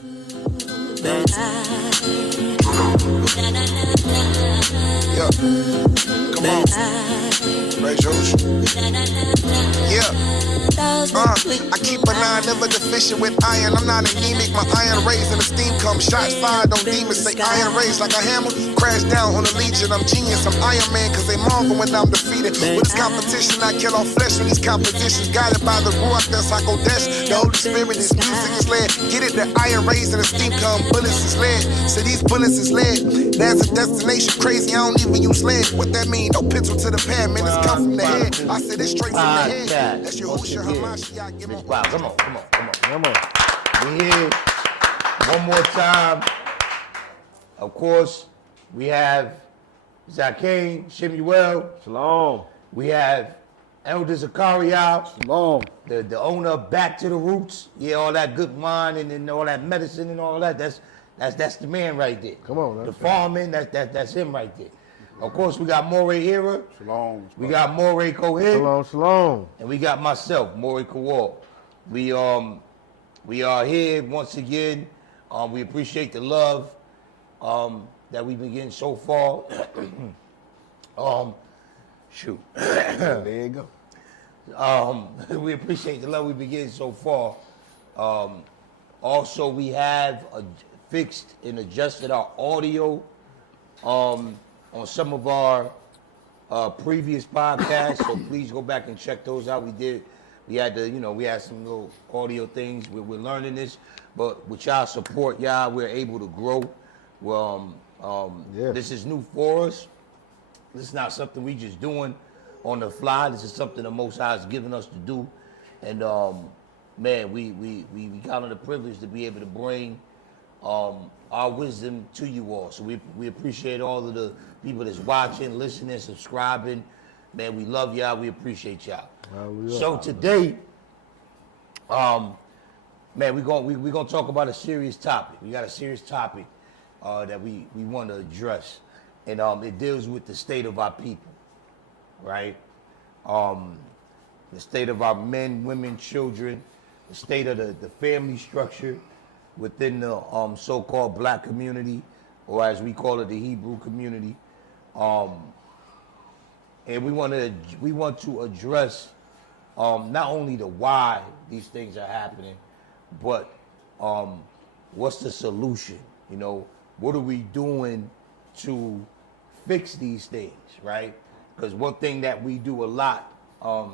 Yeah, come on, raise your yeah. I keep an eye never deficient with iron. I'm not anemic, my iron raised and the steam comes. Shots fired on demons, say iron raised like a hammer. Crash down on a legion, I'm genius, I'm Iron Man, cause they marvel when I'm defeated. With this competition, I kill off flesh when these competitions. Guided by the Ruach, that's Hakodesh. The Holy Spirit, this music is led. Get it, the iron raised and the steam come. Bullets is lead, so these bullets is lead. There's a destination crazy, I don't even use lead. What that mean? No pencil to the pad, man, it's come from the head. I said it's straight from the head. That's your Husha Hamashiach. Wow, come on. We here one more time. Of course, we have Zakane, Shemuel. Shalom. We have Elder Zachariah. Shalom. The owner of Back to the Roots. Yeah, all that good wine and all that medicine and all that. That's the man right there. Come on. The farming, that's him right there. Of course, we got Moray Hira. Shalom. We got Moray Cohen. Shalom. And we got myself, Moray Kowal. We are here once again. We appreciate the love that we've been getting so far. Shoot. There you go. We appreciate the love we've been getting so far. Also, we have fixed and adjusted our audio on some of our previous podcasts, so please go back and check those out. We had some little audio things. We're learning this, but with y'all support, we're able to grow. Well, This is new for us. This is not something we just doing on the fly. This is something the Most High has given us to do, and man, we count on the privilege to be able to bring our wisdom to you all. So we appreciate all of the people that's watching, listening, subscribing. Man, we love y'all. We appreciate y'all. So today, man, we're gonna talk about a serious topic. We got a serious topic that we want to address, and it deals with the state of our people, right? The state of our men, women, children, the state of the family structure within the so-called black community, or as we call it, the Hebrew community. And we want to address not only the why these things are happening, but what's the solution? You know, what are we doing to fix these things, right? Because one thing that we do a lot, our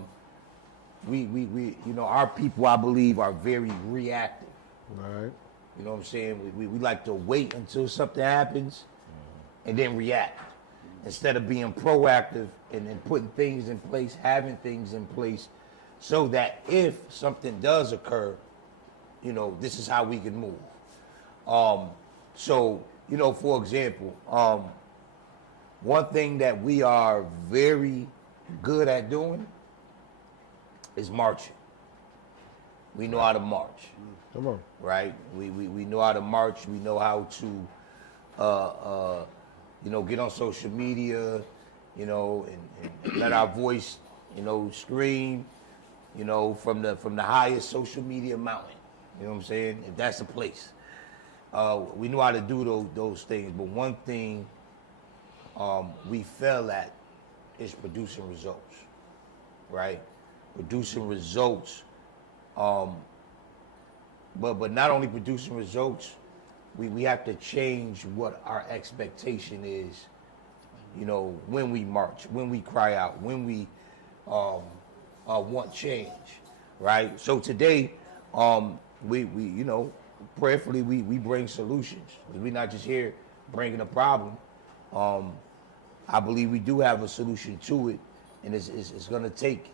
people, I believe, are very reactive. Right. You know what I'm saying? We like to wait until something happens and then react, instead of being proactive and putting things in place, having things in place, so that if something does occur, this is how we can move. So, for example, one thing that we are very good at doing is marching. We know how to march. Come on. Right? We know how to march. We know how to, get on social media, and let our voice, scream, from the highest social media mountain. You know what I'm saying? If that's the place. We know how to do those things, but one thing we fail at is producing results, right? Producing results, but not only producing results, we have to change what our expectation is, when we march, when we cry out, when we want change, right? So today, we prayerfully we bring solutions. We're not just here bringing a problem. I believe we do have a solution to it, and it's going to take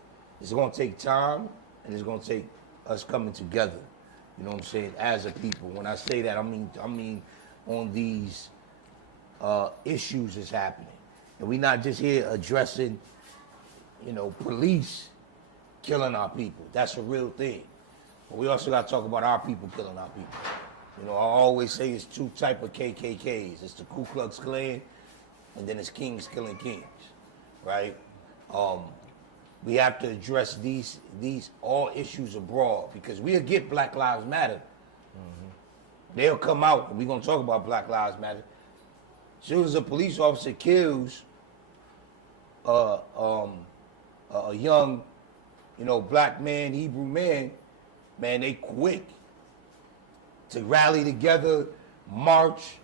time, and it's going to take us coming together. You know what I'm saying? As a people. When I say that, I mean on these issues that's happening, and we're not just here addressing, police killing our people. That's a real thing. But we also got to talk about our people killing our people. I always say it's two type of KKKs. It's the Ku Klux Klan, and then it's kings killing kings, right? We have to address these all issues abroad, because we'll get Black Lives Matter, they'll come out, and we're going to talk about Black Lives Matter. As soon as a police officer kills a young, black man, Hebrew man, they quick to rally together, march,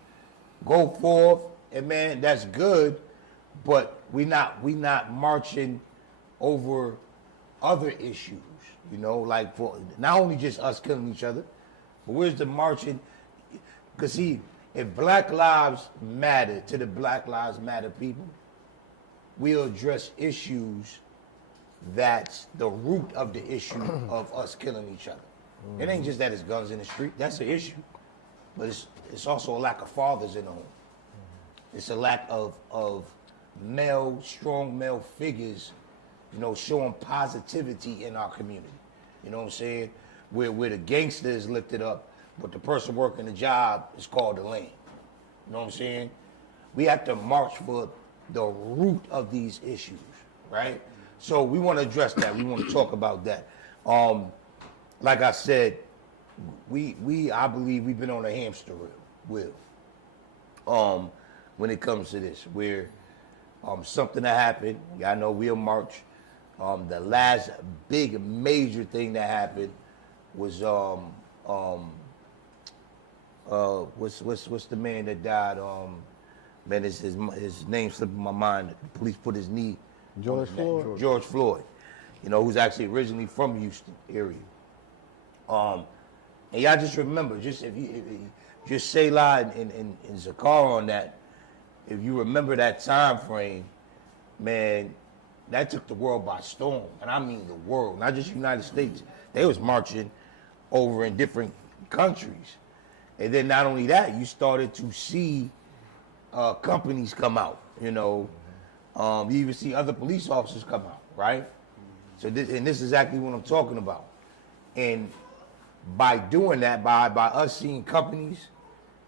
go forth, and man, that's good. But we not marching over other issues, like for not only just us killing each other, but where's the marching? Because see, if Black Lives Matter to the Black Lives Matter people, we'll address issues that's the root of the issue of us killing each other. Mm-hmm. It ain't just that it's guns in the street, that's an issue. But it's also a lack of fathers in the home. Mm-hmm. It's a lack of strong male figures, showing positivity in our community. You know what I'm saying? Where the gangster is lifted up, but the person working the job is called the land. You know what I'm saying? We have to march for the root of these issues, right? So we want to address that. We want to talk about that. Like I said, I believe we've been on a hamster wheel. When it comes to this, where something that happened, y'all know we'll march. The last big major thing that happened was what's the man that died? Man, his name slipped in my mind. The police put his knee. George Floyd. George Floyd, who's actually originally from Houston area. And y'all just remember, just if you just say lie and Zakar on that, if you remember that time frame, man, that took the world by storm. And I mean the world, not just United States. They was marching over in different countries. And then not only that, you started to see companies come out, you even see other police officers come out, right? So this is exactly what I'm talking about. And by doing that, by us seeing companies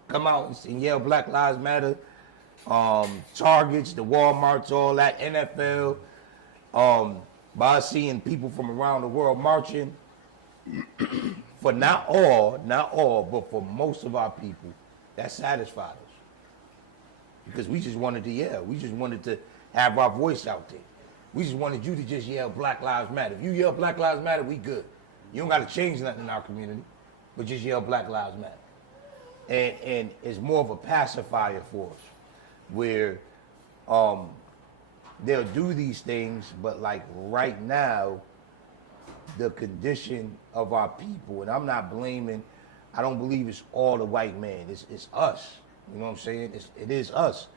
come out and yell Black Lives Matter, Targets, the Walmarts, all that, NFL, by us seeing people from around the world marching, for not all, but for most of our people, that satisfied us. Because we just wanted to yell. We just wanted to have our voice out there. We just wanted you to just yell Black Lives Matter. If you yell Black Lives Matter, we good. You don't got to change nothing in our community, but just yell Black Lives Matter. And it's more of a pacifier for us, where they'll do these things, but like right now, the condition of our people, and I'm not blaming, I don't believe it's all the white man, it's us. You know what I'm saying? It is us.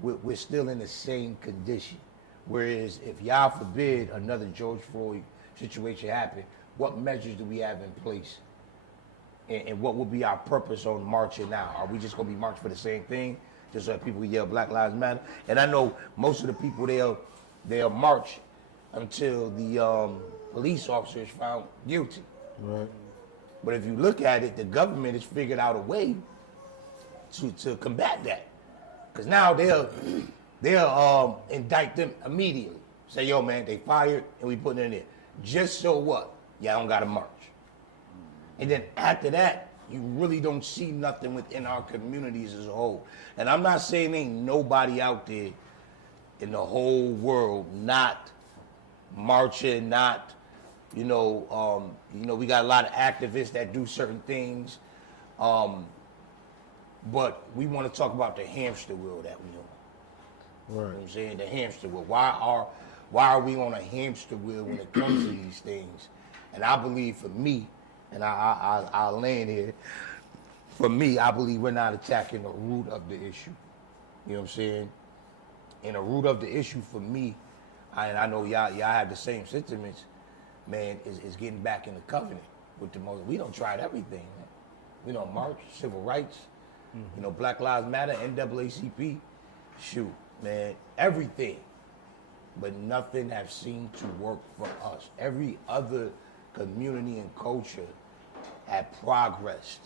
We're still in the same condition. Whereas if y'all forbid another George Floyd situation happen, what measures do we have in place? And what would be our purpose on marching now? Are we just gonna be marching for the same thing? Just so that people yell Black Lives Matter? And I know most of the people they'll march until the police officer is found guilty. Right. But if you look at it, the government has figured out a way to combat that. Because now they'll indict them immediately. Say, yo, man, they fired and we put it in there. Just so what? Y'all don't got to march. And then after that, you really don't see nothing within our communities as a whole. And I'm not saying ain't nobody out there in the whole world not marching, not, we got a lot of activists that do certain things. But we want to talk about the hamster wheel that we on. Right. You know what I'm saying? The hamster wheel. Why are we on a hamster wheel when it comes to these things? And I believe for me, and I'll land here, for me, I believe we're not attacking the root of the issue. You know what I'm saying? And the root of the issue for me, and I know y'all have the same sentiments, man, is getting back in the covenant with the most. We don't try everything, man. We don't march, civil rights, Black Lives Matter, NAACP, shoot, man, everything. But nothing have seemed to work for us. Every other community and culture had progressed.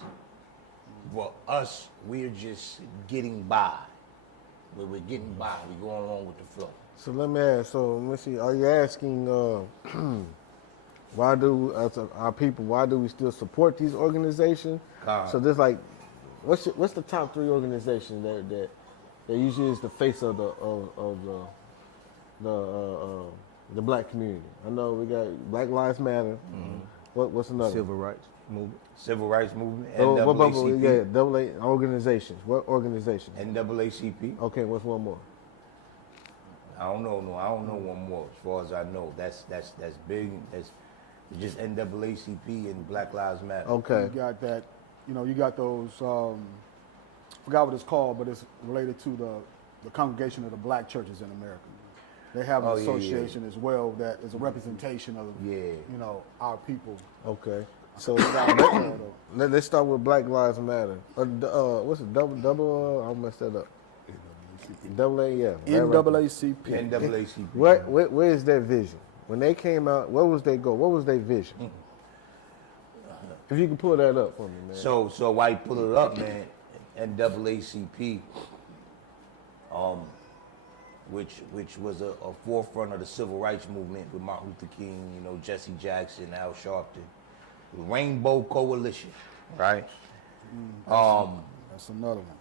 For us, we're just getting by. We're getting by. We're going along with the flow. So let me ask. So let me see. Are you asking Why do our people? Why do we still support these organizations? So this like, what's the top 3 organizations that usually is the face of the black community? I know we got Black Lives Matter. What's another? Civil rights movement. Civil rights movement. Yeah, AA organizations. What organizations? NAACP. Okay, what's one more? I don't know. No, I don't know one more. As far as I know, that's big. That's just NAACP and Black Lives Matter. Okay. You got that. You know, you got those. Forgot what it's called, but it's related to the Congregation of the Black Churches in America. They have an association as well that is a representation of you know, our people. Okay. So let's start with Black Lives Matter. What's it? Double? I messed that up. AA, yeah. NAACP. NAACP. Where is their vision? When they came out, where was their goal? What was their vision? If you can pull that up for me, man. So while you pull it up, man, NAACP, which was a forefront of the civil rights movement with Martin Luther King, you know, Jesse Jackson, Al Sharpton, the Rainbow Coalition, right? That's another one.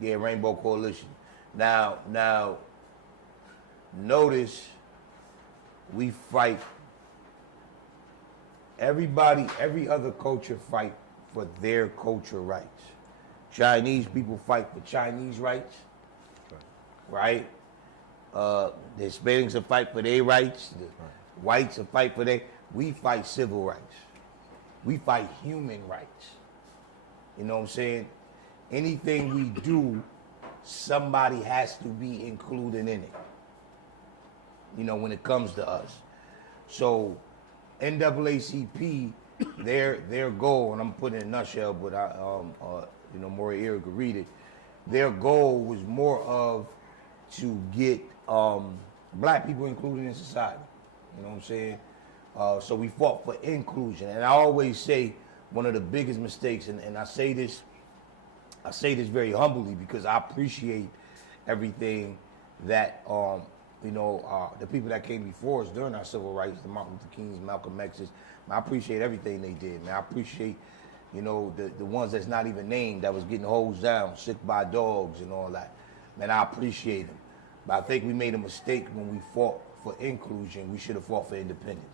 Yeah, Rainbow Coalition. Now, notice we fight. Every other culture fight for their culture rights. Chinese people fight for Chinese rights, right? The Hispanics will fight for their rights. The whites will fight for their. We fight civil rights. We fight human rights. You know what I'm saying? Anything we do, somebody has to be included in it. You know, when it comes to us. So NAACP, their goal, and I'm putting it in a nutshell, but you know, Maury Eric could read it. Their goal was more of to get black people included in society. You know what I'm saying? So we fought for inclusion. And I always say one of the biggest mistakes, and I say this very humbly because I appreciate everything that you know, the people that came before us during our civil rights, the Martin Luther Kings, Malcolm X's. I appreciate everything they did, man. I appreciate, you know, the ones that's not even named that was getting hosed down, sick by dogs and all that. Man, I appreciate them. But I think we made a mistake when we fought for inclusion. We should have fought for independence.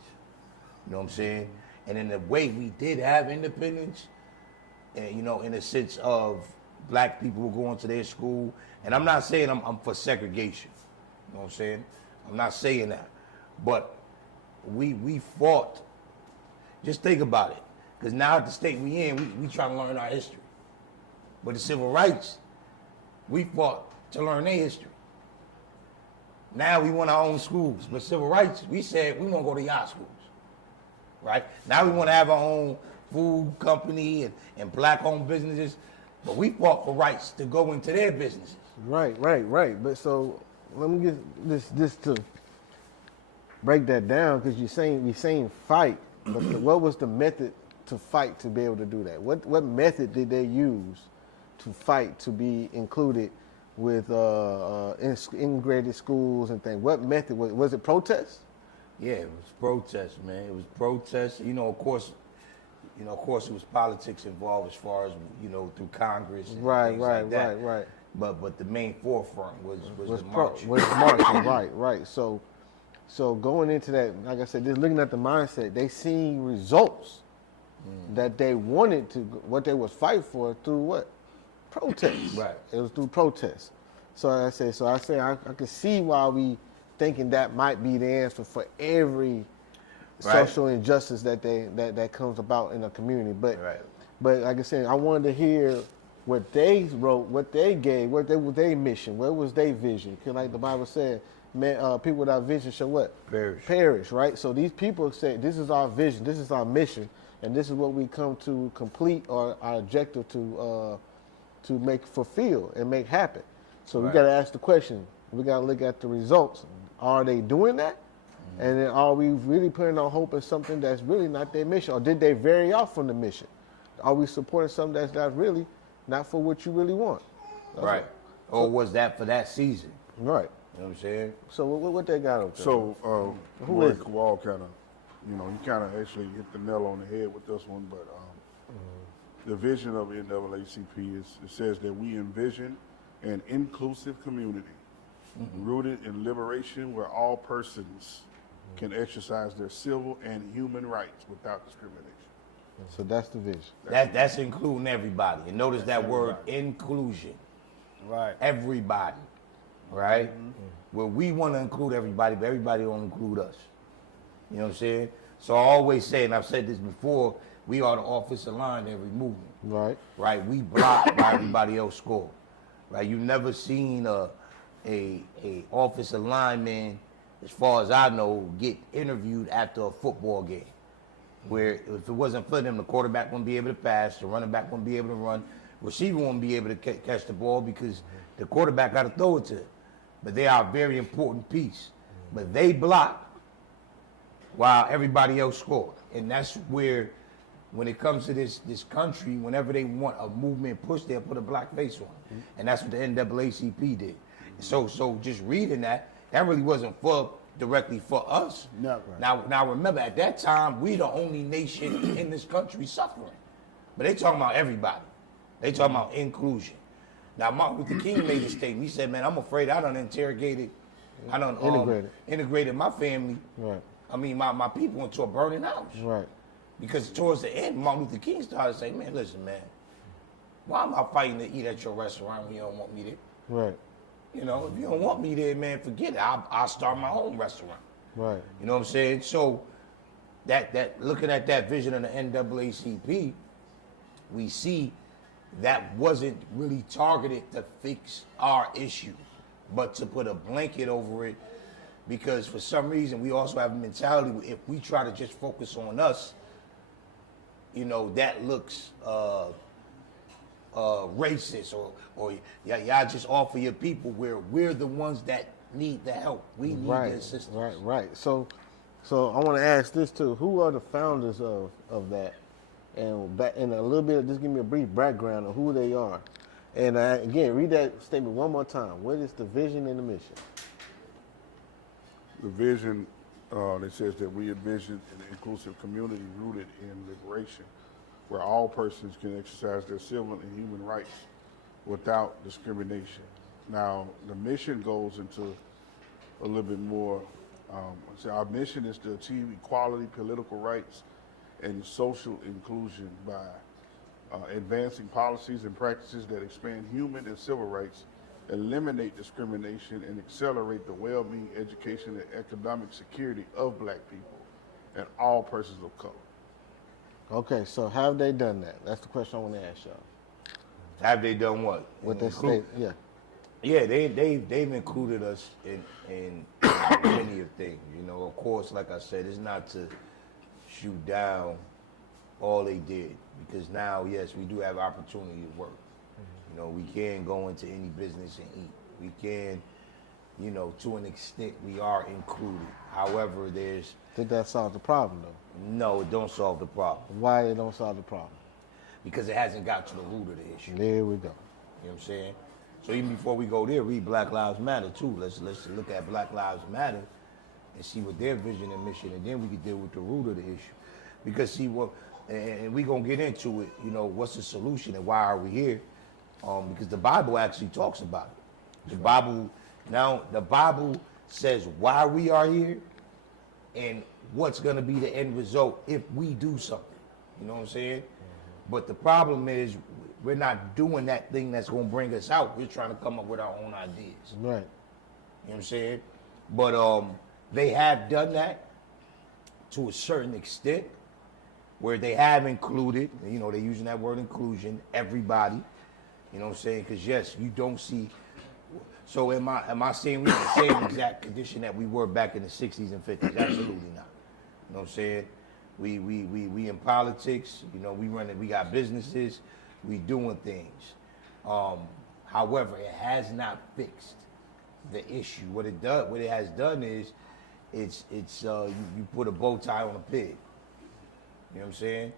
You know what I'm saying? And in a way, we did have independence, and, you know, in a sense of black people were going to their school. And I'm not saying I'm for segregation. You know what I'm saying? I'm not saying that. But we fought. Just think about it. Because now at the state we in, we trying to learn our history. But the civil rights, we fought to learn their history. Now we want our own schools. But civil rights, we said we want to go to y'all schools. Right? Now we want to have our own food company and black-owned businesses. But we fought for rights to go into their businesses. Right. But so let me get this to break that down, because you're saying fight, but what was the method to fight to be able to do that? What method did they use to fight to be included with integrated schools and things? What method was it? Protest? Yeah, it was protest, man. It was protest. You know, of course, it was politics involved as far as, you know, through Congress and things like that. Right. But the main forefront was the march. Was marching, right. So going into that, like I said, just looking at the mindset, they seen results that they wanted to, what they was fighting for through what? Protest. Right. It was through protest. So I can see why we thinking that might be the answer for every social injustice that comes about in a community. But like I said, I wanted to hear what they wrote, what they gave, what was their mission, what was their vision. Because like the Bible said, people without vision shall what? Perish, right? So these people say, this is our vision, this is our mission, and this is what we come to complete, or our objective to make fulfill and make happen. So we got to ask the question, we got to look at the results. Are they doing that? And then are we really putting our hope in something that's really not their mission? Or did they vary off from the mission? Are we supporting something that's not for what you really want? Right. Or was that for that season? Right. You know what I'm saying? So what they got up there? So Mike Wall kind of You know, you kind of actually hit the nail on the head with this one, but the vision of NAACP is, it says that we envision an inclusive community rooted in liberation where all persons can exercise their civil and human rights without discrimination. So that's the vision. That's including everybody. And notice that word inclusion. Right. Everybody. Right? Well, we want to include everybody, but everybody don't include us. You know what I'm saying? So I always say, and I've said this before, we are the office aligned every movement. Right. Right? We block while everybody else score. Right? You never seen a office alignment, as far as I know, get interviewed after a football game. Where if it wasn't for them, the quarterback wouldn't be able to pass, the running back wouldn't be able to run, receiver wouldn't be able to catch the ball because the quarterback got to throw it to them. But they are a very important piece. But they block while everybody else scored. And that's where, when it comes to this country, whenever they want a movement pushed, they'll put a black face on it. And that's what the NAACP did. So just reading that really wasn't directly for us. Never. Now remember, at that time, we the only nation in this country suffering. But they talking about everybody. They talking about inclusion. Now, Martin Luther King made a statement. He said, man, I'm afraid I done integrated my family. Right. I mean, my people into a burning house. Right. Because towards the end, Martin Luther King started saying, man, listen, man, why am I fighting to eat at your restaurant when you don't want me there? Right. You know, if you don't want me there, man, forget it. I'll start my own restaurant. Right. You know what I'm saying? So that looking at that vision of the NAACP, we see that wasn't really targeted to fix our issue, but to put a blanket over it, because for some reason we also have a mentality where if we try to just focus on us, you know, that looks racist or y'all just offer your people, where we're the ones that need the help. We need the assistance. Right. So I want to ask this too: who are the founders of that? And a little bit, just give me a brief background of who they are. And again, read that statement one more time. What is the vision and the mission? The vision that says that we envision an inclusive community rooted in liberation, where all persons can exercise their civil and human rights without discrimination. Now, the mission goes into a little bit more. So our mission is to achieve equality, political rights, and social inclusion by advancing policies and practices that expand human and civil rights, eliminate discrimination, and accelerate the well-being, education, and economic security of black people and all persons of color. Okay, so have they done that? That's the question I want to ask y'all. Have they done what? What they say? Yeah. Yeah, they've included us in many of things. You know, of course, like I said, it's not to shoot down all they did, because now, yes, we do have opportunity to work. You know, we can go into any business and eat. We can, you know, to an extent, we are included. However, there's... Did that solve the problem, though? No, it don't solve the problem. Why it don't solve the problem? Because it hasn't got to the root of the issue. There we go. You know what I'm saying? So even before we go there, read Black Lives Matter, too. Let's look at Black Lives Matter and see what their vision and mission, and then we can deal with the root of the issue. Because, see, and we're going to get into it, you know, what's the solution and why are we here? Because the Bible actually talks about it. The Bible says why we are here and what's going to be the end result if we do something. You know what I'm saying? But the problem is we're not doing that thing that's going to bring us out. We're trying to come up with our own ideas. Right. You know what I'm saying? But they have done that to a certain extent, where they have included, you know, they're using that word inclusion, everybody. You know what I'm saying? Because, yes, you don't see. So am I saying we're in the same exact condition that we were back in the 60s and 50s? Absolutely not. You know what I'm saying? We in politics, you know, we got businesses, we doing things. However, it has not fixed the issue. What it has done is you put a bow tie on a pig. You know what I'm saying?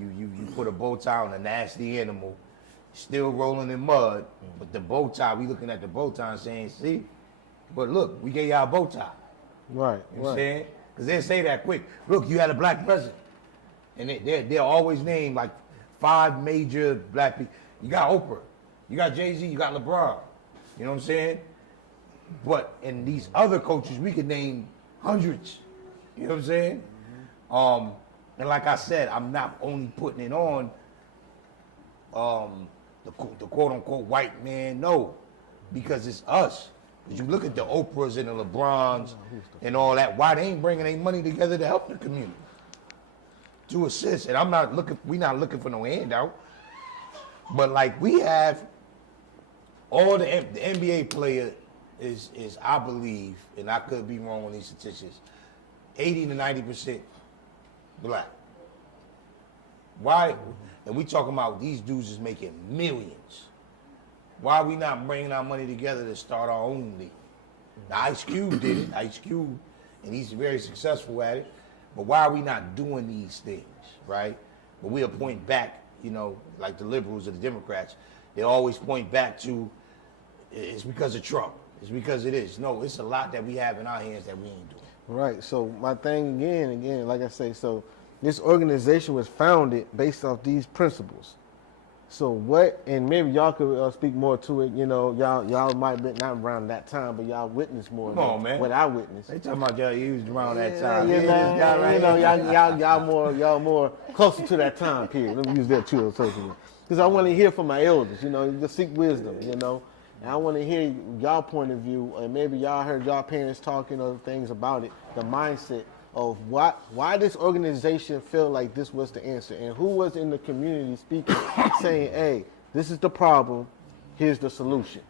You put a bow tie on a nasty animal, still rolling in mud, but the bow tie, we looking at the bow tie and saying, see, but look, we gave y'all a bow tie. Right. You know what I'm saying? Because they'll say that quick. Look, you had a black president. And they'll always name like 5 major black people. You got Oprah, you got Jay-Z, you got LeBron. You know what I'm saying? But in these other coaches, we could name hundreds. You know what I'm saying? And like I said, I'm not only putting it on the quote-unquote white man, no, because it's us. Because you look at the Oprahs and the LeBrons and all that, why they ain't bringing their money together to help the community, to assist. And we're not looking for no handout. But like we have, all the NBA player is I believe, and I could be wrong on these statistics, 80 to 90% black. Why? And we talking about these dudes is making millions. Why are we not bringing our money together to start our own league? Now, Ice Cube did it. Ice Cube, and he's very successful at it. But why are we not doing these things, right? But we'll point back, you know, like the liberals or the Democrats, they always point back to, it's because of Trump. It's because it is. No, it's a lot that we have in our hands that we ain't doing. Right. So my thing again, like I say, so this organization was founded based off these principles. So what, and maybe y'all could speak more to it, you know, y'all might be not around that time, but y'all witnessed more Come on, what I witnessed. They talking about y'all used around that time. You know, y'all more closer to that time period. Let me use that too, because I want to hear from my elders, you know, to seek wisdom, you know. And I want to hear y'all point of view, and maybe y'all heard y'all parents talking or things about it, the mindset of why this organization felt like this was the answer, and who was in the community speaking, saying, hey, this is the problem, here's the solution,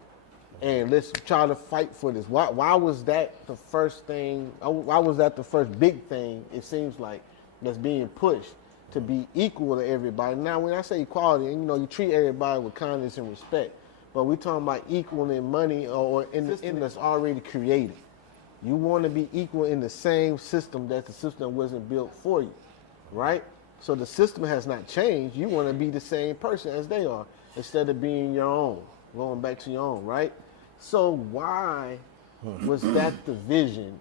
and let's try to fight for this. Why was that the first thing, why was that the first big thing, it seems like, that's being pushed to be equal to everybody? Now, when I say equality, and you know, you treat everybody with kindness and respect, but we're talking about equal in money or in that's already created. You want to be equal in the same system that the system wasn't built for you, right? So the system has not changed. You want to be the same person as they are instead of being your own, going back to your own, right? So why was that the vision?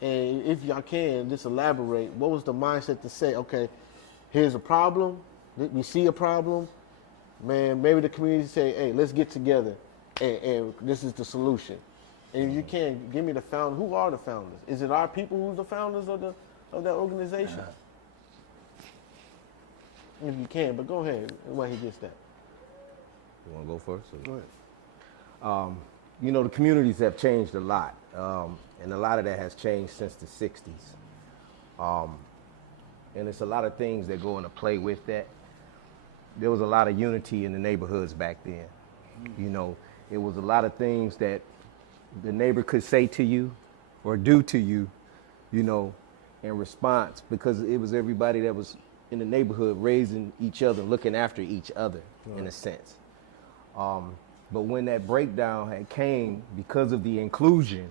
And if y'all can, just elaborate, what was the mindset to say, okay, here's a problem, we see a problem, man, maybe the community say, hey, let's get together, and this is the solution. And if you can, give me the founder. Who are the founders? Is it our people who's the founders of that organization? If you can, but go ahead while he gets that. You want to go first? Or? Go ahead. You know, the communities have changed a lot, and a lot of that has changed since the 60s. And it's a lot of things that go into play with that. There was a lot of unity in the neighborhoods back then. You know, it was a lot of things that the neighbor could say to you or do to you, you know, in response, because it was everybody that was in the neighborhood raising each other, looking after each other, in a sense. But when that breakdown had came because of the inclusion,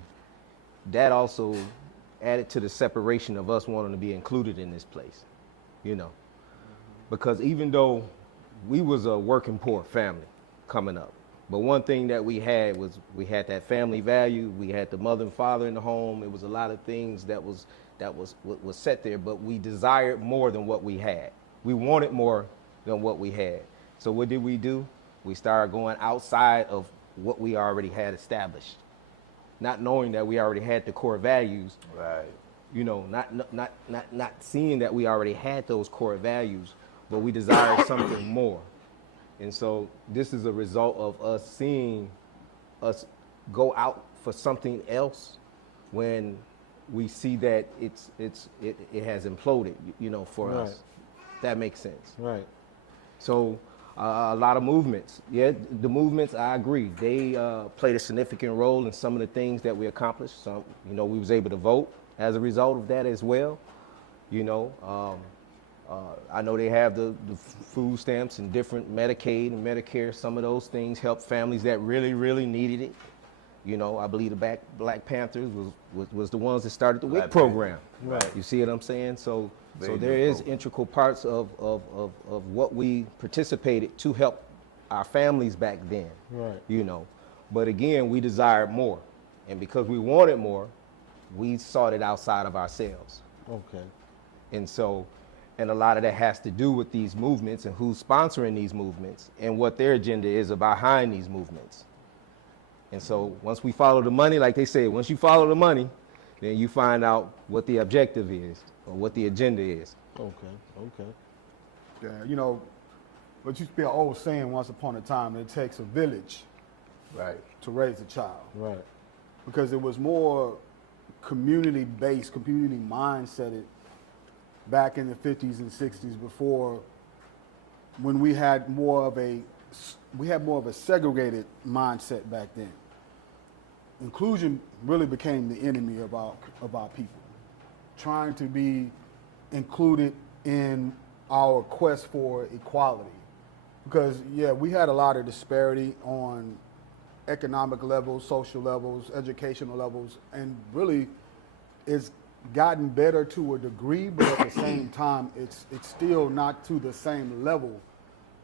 that also added to the separation of us wanting to be included in this place, you know. Because even though we was a working poor family coming up, but one thing that we had was we had that family value. We had the mother and father in the home. It was a lot of things that was set there, but we desired more than what we had. We wanted more than what we had. So what did? We started going outside of what we already had established, not knowing that we already had the core values. Right. You know, not seeing that we already had those core values, but we desired something more. And so this is a result of us seeing us go out for something else when we see that it has imploded, you know, for us. That makes sense. Right. So a lot of movements. Yeah, the movements, I agree. They played a significant role in some of the things that we accomplished. Some, you know, we was able to vote as a result of that as well. You know, I know they have the food stamps and different Medicaid and Medicare. Some of those things help families that really, really needed it. You know, I believe the Black Panthers was the ones that started the WIC program. Right. You see what I'm saying? So there is integral parts of what we participated to help our families back then. Right. You know, but again, we desired more, and because we wanted more, we sought it outside of ourselves. Okay. And so, and a lot of that has to do with these movements and who's sponsoring these movements and what their agenda is behind these movements. And so once we follow the money, like they say, once you follow the money, then you find out what the objective is or what the agenda is. Okay. Yeah, you know, but used to be an old saying once upon a time, it takes a village Right. to raise a child. Right. Because it was more community-based, community mindseted back in the 50s and 60s before, when we had more of a segregated mindset back then. Inclusion really became the enemy of our people. Trying to be included in our quest for equality. Because, yeah, we had a lot of disparity on economic levels, social levels, educational levels, and really it's gotten better to a degree, but at the same time, it's still not to the same level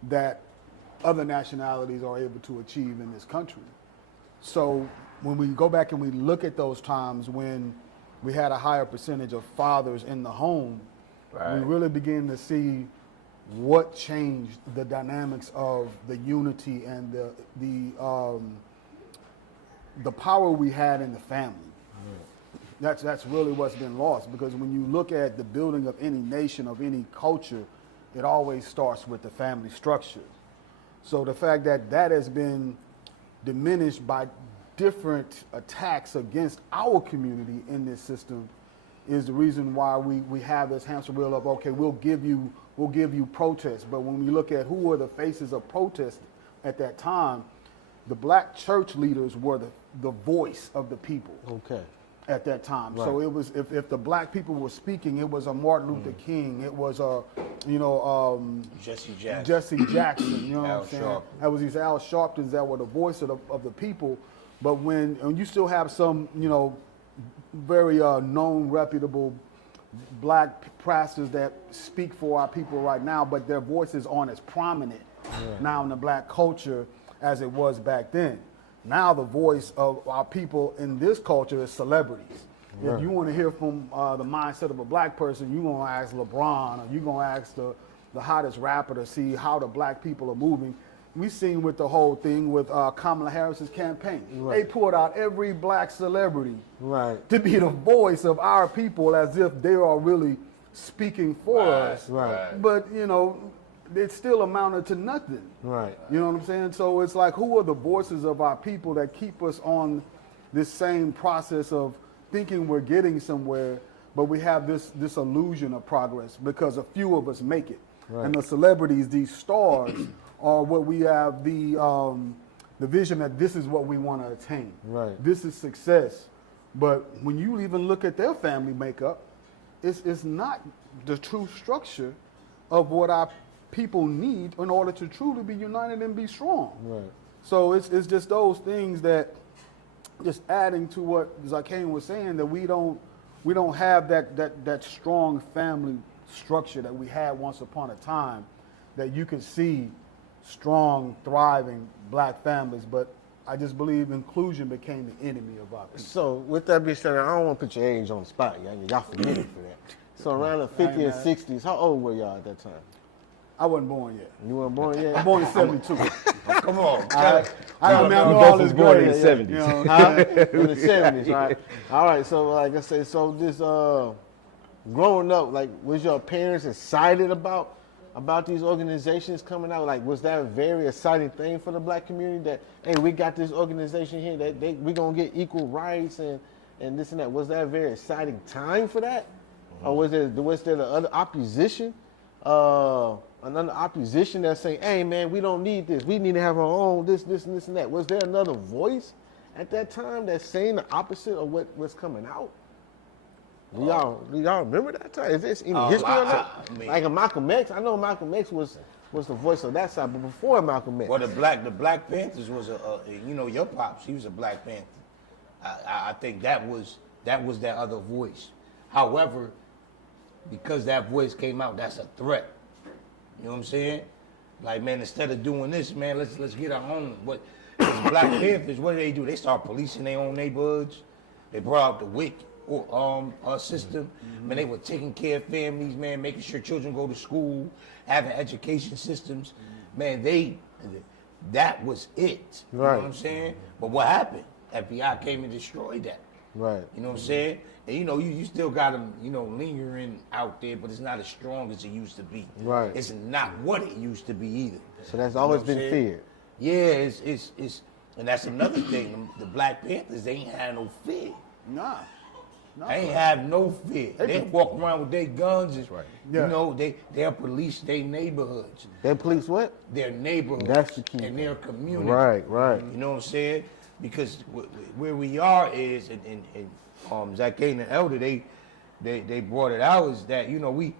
that other nationalities are able to achieve in this country. So when we go back and we look at those times when we had a higher percentage of fathers in the home, we really begin to see what changed the dynamics of the unity and the power we had in the family. That's really what's been lost, because when you look at the building of any nation, of any culture, it always starts with the family structure. So the fact that that has been diminished by different attacks against our community in this system is the reason why we have this hamster wheel of, okay, we'll give you protest. But when we look at who were the faces of protest at that time, the black church leaders were the voice of the people. Okay. At that time. Right. So it was, if the black people were speaking, it was a Martin Luther King, it was a, Jesse Jackson. Jesse Jackson, you know what Al I'm saying? Sharpton. That was these Al Sharptons that were the voice of the people. But when you still have some, very known, reputable black pastors that speak for our people right now, but their voices aren't as prominent now in the black culture as it was back then. Now the voice of our people in this culture is celebrities. Right. If you want to hear from the mindset of a black person, you're going to ask LeBron, or you're going to ask the hottest rapper to see how the black people are moving. We've seen with the whole thing with Kamala Harris's campaign. Right. They pulled out every black celebrity Right. to be the voice of our people, as if they are really speaking for us. Right. But, it still amounted to nothing. Right. You know what I'm saying? So it's like, who are the voices of our people that keep us on this same process of thinking we're getting somewhere, but we have this illusion of progress because a few of us make it. Right. And the celebrities, these stars, are what we have the vision that this is what we want to attain. Right. This is success. But when you even look at their family makeup, it's not the true structure of what our people need in order to truly be united and be strong. Right. So it's just those things that, just adding to what Zakane was saying, that we don't have that strong family structure that we had once upon a time, that you could see strong, thriving black families. But I just believe inclusion became the enemy of our people. So with that being said, I don't want to put your age on the spot. Y'all forget it for that. So around the 50s and 60s, how old were y'all at that time? I wasn't born yet. You weren't born yet? I'm born in 72. Come on. I know both all was this born in grades. the 70s. You know, In the 70s, right? All right, so like I say, so this growing up, like, was your parents excited about these organizations coming out? Like, was that a very exciting thing for the black community that, hey, we got this organization here that we're going to get equal rights and this and that? Was that a very exciting time for that? Or was there the other opposition? Another opposition that's saying, hey man, we don't need this. We need to have our own this and this and that. Was there another voice at that time that's saying the opposite of what's coming out? Do y'all remember that time? Is there any history on that? Like a Malcolm X? I know Malcolm X was the voice of that side, but before Malcolm X. Well, the Black Panthers was your pops, he was a Black Panther. I think that was that other voice. However, because that voice came out, that's a threat. You know what I'm saying? Like, man, instead of doing this, man, let's get our own. What Black Panthers, what do? They start policing their own neighborhoods. They brought out the WIC, system. Man, they were taking care of families, man, making sure children go to school, having education systems. Man, that was it. You know Right. what I'm saying? But what happened? FBI came and destroyed that. Right. You know what I'm saying? And you still got them, lingering out there, but it's not as strong as it used to be. Right. It's not what it used to be either. So that's You know always what I'm been saying? feared. Yeah, it's and that's another thing. The Black Panthers, they ain't had no fear. Nah. They ain't have no fear. They walk around with their guns. And, Yeah. they'll police their neighborhoods. They police what? Their neighborhoods. That's the key And their community. Right. You know what I'm saying? Because where we are is, and Zach Gaten and Elder, they brought it out, is that, we,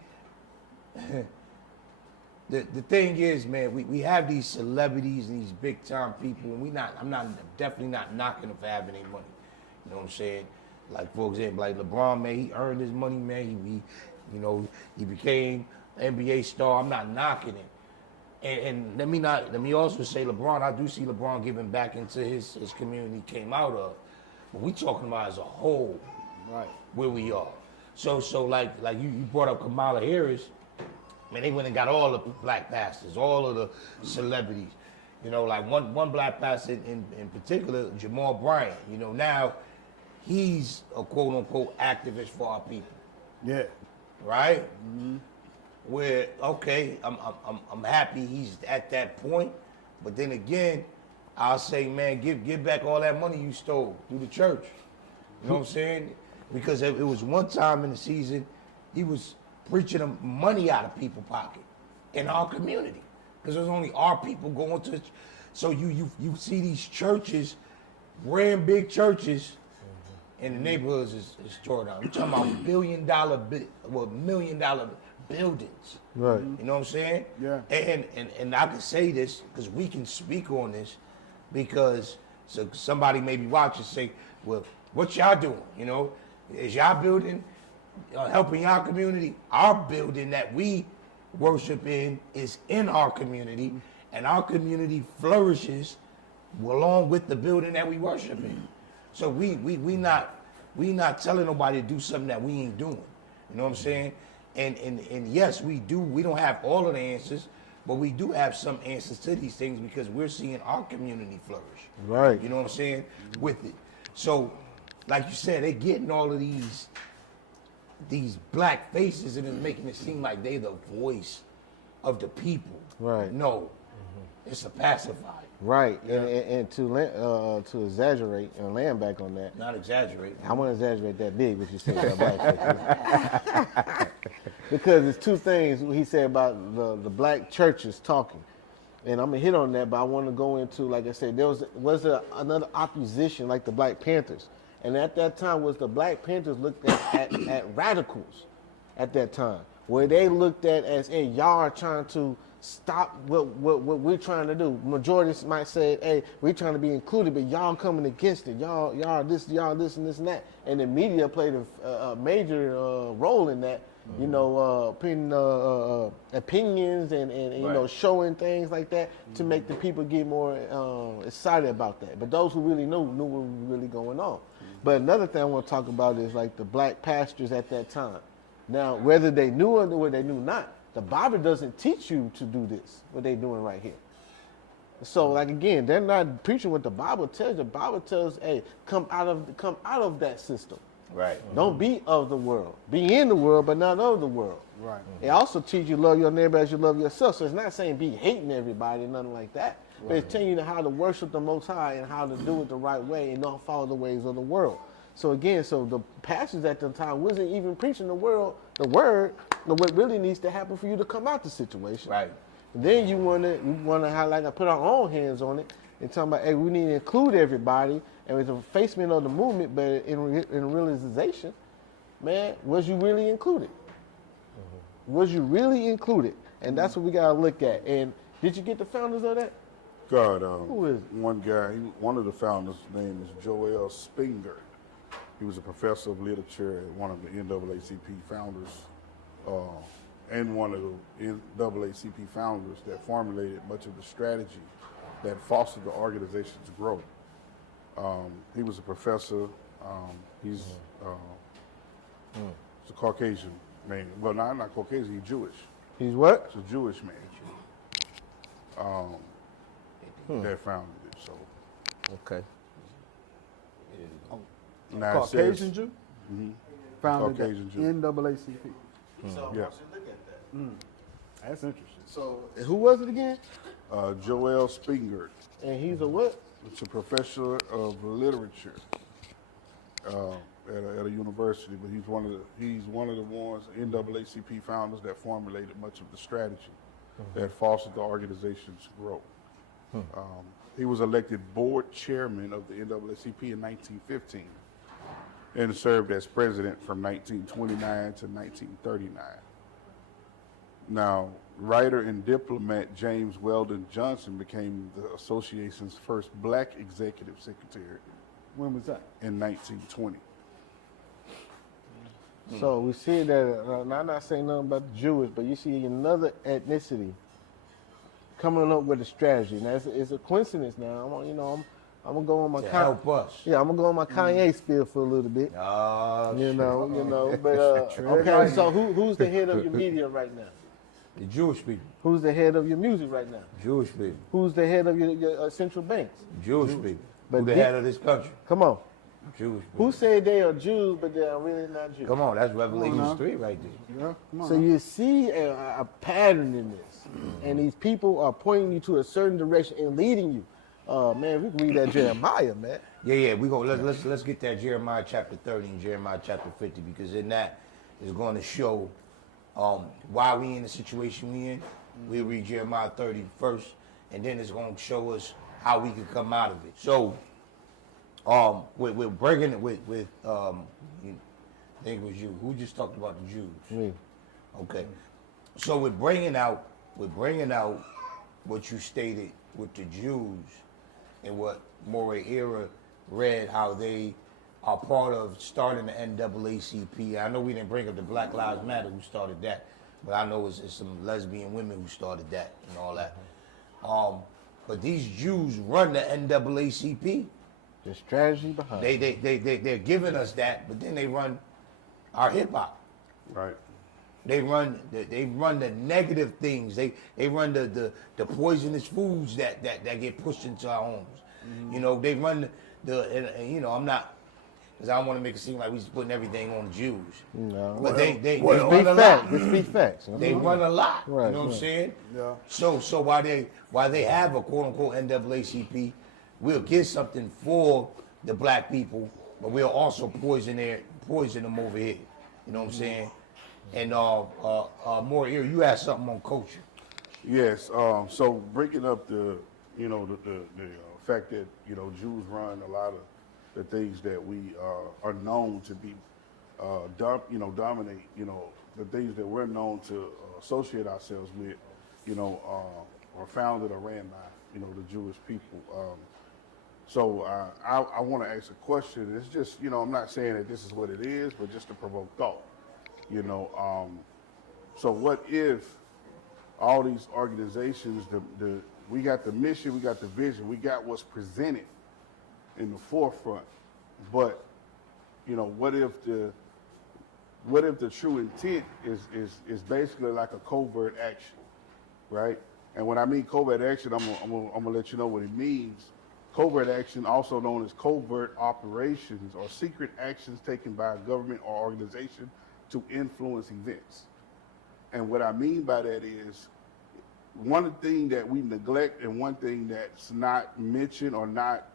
the thing is, man, we have these celebrities and these big time people, and I'm definitely not knocking them for having their money. You know what I'm saying? Like, for example, like LeBron, man, he earned his money, man. He became an NBA star. I'm not knocking him. And let me also say, LeBron, I do see LeBron giving back into his community he came out of. But we talking about as a whole, Right. where we are. So like you brought up Kamala Harris, man, they went and got all the black pastors, all of the celebrities. Like one black pastor in particular, Jamal Bryant, now he's a quote unquote activist for our people. Yeah. Right? Where, okay, I'm happy he's at that point, but then again, I'll say, man, give back all that money you stole through the church. You know what I'm saying? Because it was one time in the season, he was preaching the money out of people's pocket in our community, because it was only our people going to. So you see these churches, brand big churches, and the neighborhoods is torn down. We're talking about $1 million buildings. Right. You know what I'm saying? Yeah. And I can say this because we can speak on this, because so somebody may be watching say, well, what y'all doing? Is y'all building, helping y'all community? Our building that we worship in is in our community, and our community flourishes along with the building that we worship in. So we not telling nobody to do something that we ain't doing. You know what I'm saying? And yes, we don't have all of the answers, but we do have some answers to these things, because we're seeing our community flourish. Right. You know what I'm saying? With it. So, like you said, they're getting all of these black faces and it's making it seem like they're the voice of the people. Right. No, it's a pacifier. Right. And to exaggerate and land back on that, Not exaggerate. I want to exaggerate that big, what you said about black faces. Because it's two things he said about the black churches talking. And I'm going to hit on that, but I want to go into, like I said, there was another opposition like the Black Panthers. And at that time was the Black Panthers looked at radicals at that time, where they looked at as, hey, y'all are trying to stop what we're trying to do. Majorities might say, hey, we're trying to be included, but y'all coming against it. Y'all this and this and that. And the media played a major role in that, putting opinions and showing things like that to make the people get more excited about that. But those who really knew what was really going on. But another thing I want to talk about is like the black pastors at that time. Now, whether they knew or whether they knew not, the Bible doesn't teach you to do this, what they're doing right here. So, like, again, they're not preaching what the Bible tells. The Bible tells, hey, come out of that system. Right. Don't be of the world. Be in the world, but not of the world. Right. It also teaches you love your neighbor as you love yourself. So it's not saying be hating everybody, nothing like that. But it's telling you how to worship the Most High and how to do it the right way and not follow the ways of the world. So again, the pastors at the time wasn't even preaching the word, what really needs to happen for you to come out the situation. Right. And then you wanna how, like, I put our own hands on it and talking about, hey, we need to include everybody, and it's a facement of the movement, but in realization, man, was you really included? Was you really included? And that's what we gotta look at. And did you get the founders of that? God, Who is it? one guy, one of the founders' name is Joel Spinger. He was a professor of literature and one of the NAACP founders, and one of the NAACP founders that formulated much of the strategy that fostered the organization's growth. He was a professor. He's It's a Caucasian man. Well, not Caucasian. He's Jewish. He's what? It's a Jewish man. That founded it. So Okay. now it Caucasian says, Jew? Founded Caucasian Jew. NAACP. Yeah. That's interesting. So who was it again? Joel Spingert. And he's a what? It's a professor of literature at a university, but he's one of the ones NAACP founders that formulated much of the strategy that fostered the organization's growth. He was elected board chairman of the NAACP in 1915 and served as president from 1929 to 1939. Now, writer and diplomat James Weldon Johnson became the association's first black executive secretary When was that? in 1920. So we see that, I'm not saying nothing about the Jewish, but you see another ethnicity coming up with a strategy. Now it's a coincidence now. I'm gonna go on my To help us. Yeah, I'm gonna go on my Kanye spiel for a little bit. Oh, You shit. know. But okay, so who's the head of your media right now? The Jewish people. Who's the head of your music right now? Jewish people. Who's the head of your central banks? Jewish people. But Who the head of this country? Come on. Jewish people. Who say they are Jews, but they are really not Jews? Come on, that's Revelation now. 3 right there. Yeah, come on. So you see a pattern in this, and these people are pointing you to a certain direction and leading you. Man, we can read that Jeremiah, man. Yeah, we go. Let's get that Jeremiah chapter 30 and Jeremiah chapter 50, because in that is going to show why we in the situation we in. We'll read Jeremiah 30 first, and then it's going to show us how we can come out of it. So, we're breaking it with I think it was you. Who just talked about the Jews? Me. Okay. So we're bringing out what you stated with the Jews and what Moray Era read, how they are part of starting the NAACP. I know we didn't bring up the Black Lives Matter who started that, but I know it's some lesbian women who started that and all that. But these Jews run the NAACP. The strategy behind it. They're giving us that, but then they run our hip hop. Right. They run the negative things. They run the poisonous foods that get pushed into our homes. You know, they run I'm not, because I don't want to make it seem like we're putting everything on the Jews. No. But they Let's run speak a facts. lot. Let's speak facts. They run a lot. Right, You know what I'm right. saying? Yeah. So while they have a quote unquote NAACP, we'll get something for the black people, but we'll also poison them over here. You know what I'm saying? And more here, you had something on culture. Yes. So breaking up the fact that Jews run a lot of the things that we are known to be dominate. The things that we're known to associate ourselves with. Are founded or ran by the Jewish people. So I want to ask a question. It's just I'm not saying that this is what it is, but just to provoke thought. So what if all these organizations, we got the mission, we got the vision, we got what's presented in the forefront, but what if the true intent is basically like a covert action, right? And when I mean covert action, I'm gonna let you know what it means. Covert action, also known as covert operations, or secret actions taken by a government or organization to influence events. And what I mean by that is, one thing that we neglect and one thing that's not mentioned or not,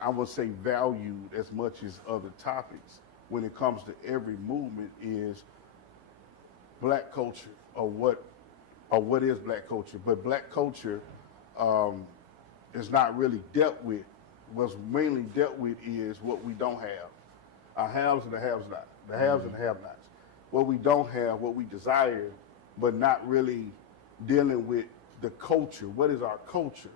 I would say, valued as much as other topics when it comes to every movement is black culture, or what is black culture. But black culture is not really dealt with. What's mainly dealt with is what we don't have. Our haves and the haves not. The haves and the have-nots. What we don't have, what we desire, but not really dealing with the culture. What is our culture?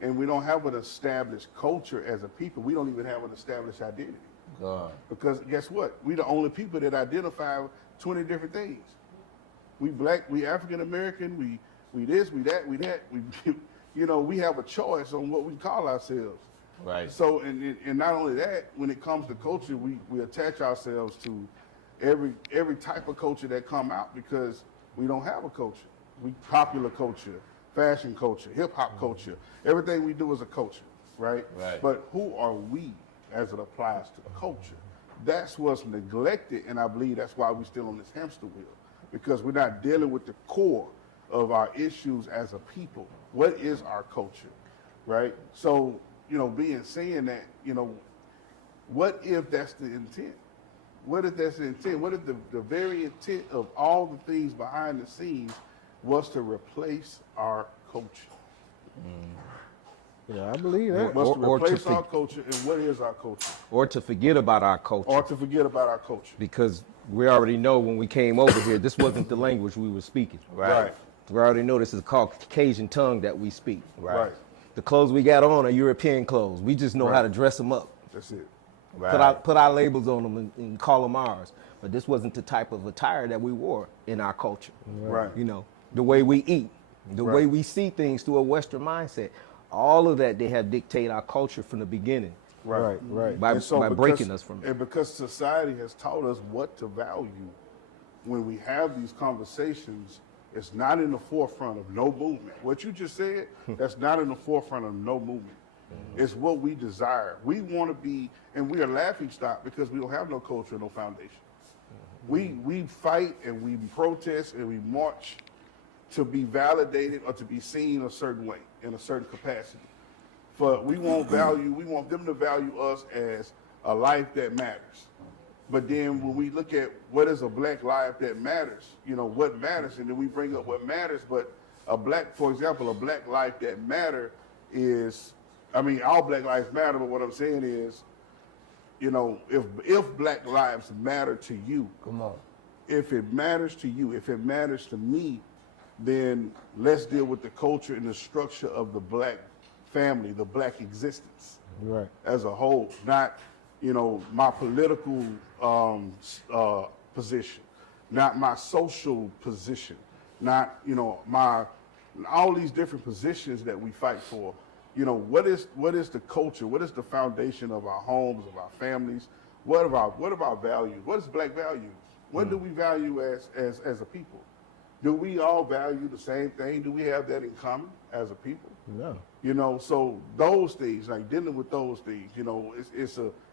And we don't have an established culture as a people. We don't even have an established identity. God. Because guess what? We the only people that identify with 20 different things. We black, we African American, we this, we that, we that. We have a choice on what we call ourselves. Right. So, and not only that, when it comes to culture, we attach ourselves to every type of culture that come out because we don't have a culture. We popular culture, fashion culture, hip hop culture. Everything we do is a culture, right? Right. But who are we as it applies to the culture? That's what's neglected, and I believe that's why we're still on this hamster wheel, because we're not dealing with the core of our issues as a people. What is our culture, right? So, being saying that, what if that's the intent? What if that's the intent? What if the very intent of all the things behind the scenes was to replace our culture? Yeah, I believe that. Was to Or to replace our culture, and what is our culture? Or to forget about our culture. Or to forget about our culture. Because we already know when we came over here, this wasn't the language we were speaking. Right. We already know this is called Caucasian tongue that we speak. Right. The clothes we got on are European clothes. We just know how to dress them up. That's it. Right. Put our labels on them and call them ours. But this wasn't the type of attire that we wore in our culture. Right. The way we eat, the way we see things through a Western mindset. All of that, they have dictated our culture from the beginning. Right. By And breaking us from it. And because society has taught us what to value, when we have these conversations, it's not in the forefront of no movement. What you just said, that's not in the forefront of no movement. It's what we desire. We want to be, and we are laughing stock because we don't have no culture, no foundation. We fight and we protest and we march to be validated or to be seen a certain way, in a certain capacity. But we want them to value us as a life that matters. But then when we look at what is a black life that matters, what matters, and then we bring up what matters, but for example, a black life that matter is, all black lives matter, but what I'm saying is, if black lives matter to you, Come on. if it matters to you, if it matters to me, then let's deal with the culture and the structure of the black family, the black existence as a whole, not, my political position, not my social position, not, all these different positions that we fight for. What is the culture? What is the foundation of our homes, of our families? What are our values? What is black values? What do we value as a people? Do we all value the same thing? Do we have that in common as a people? No. So those things, like dealing with those things,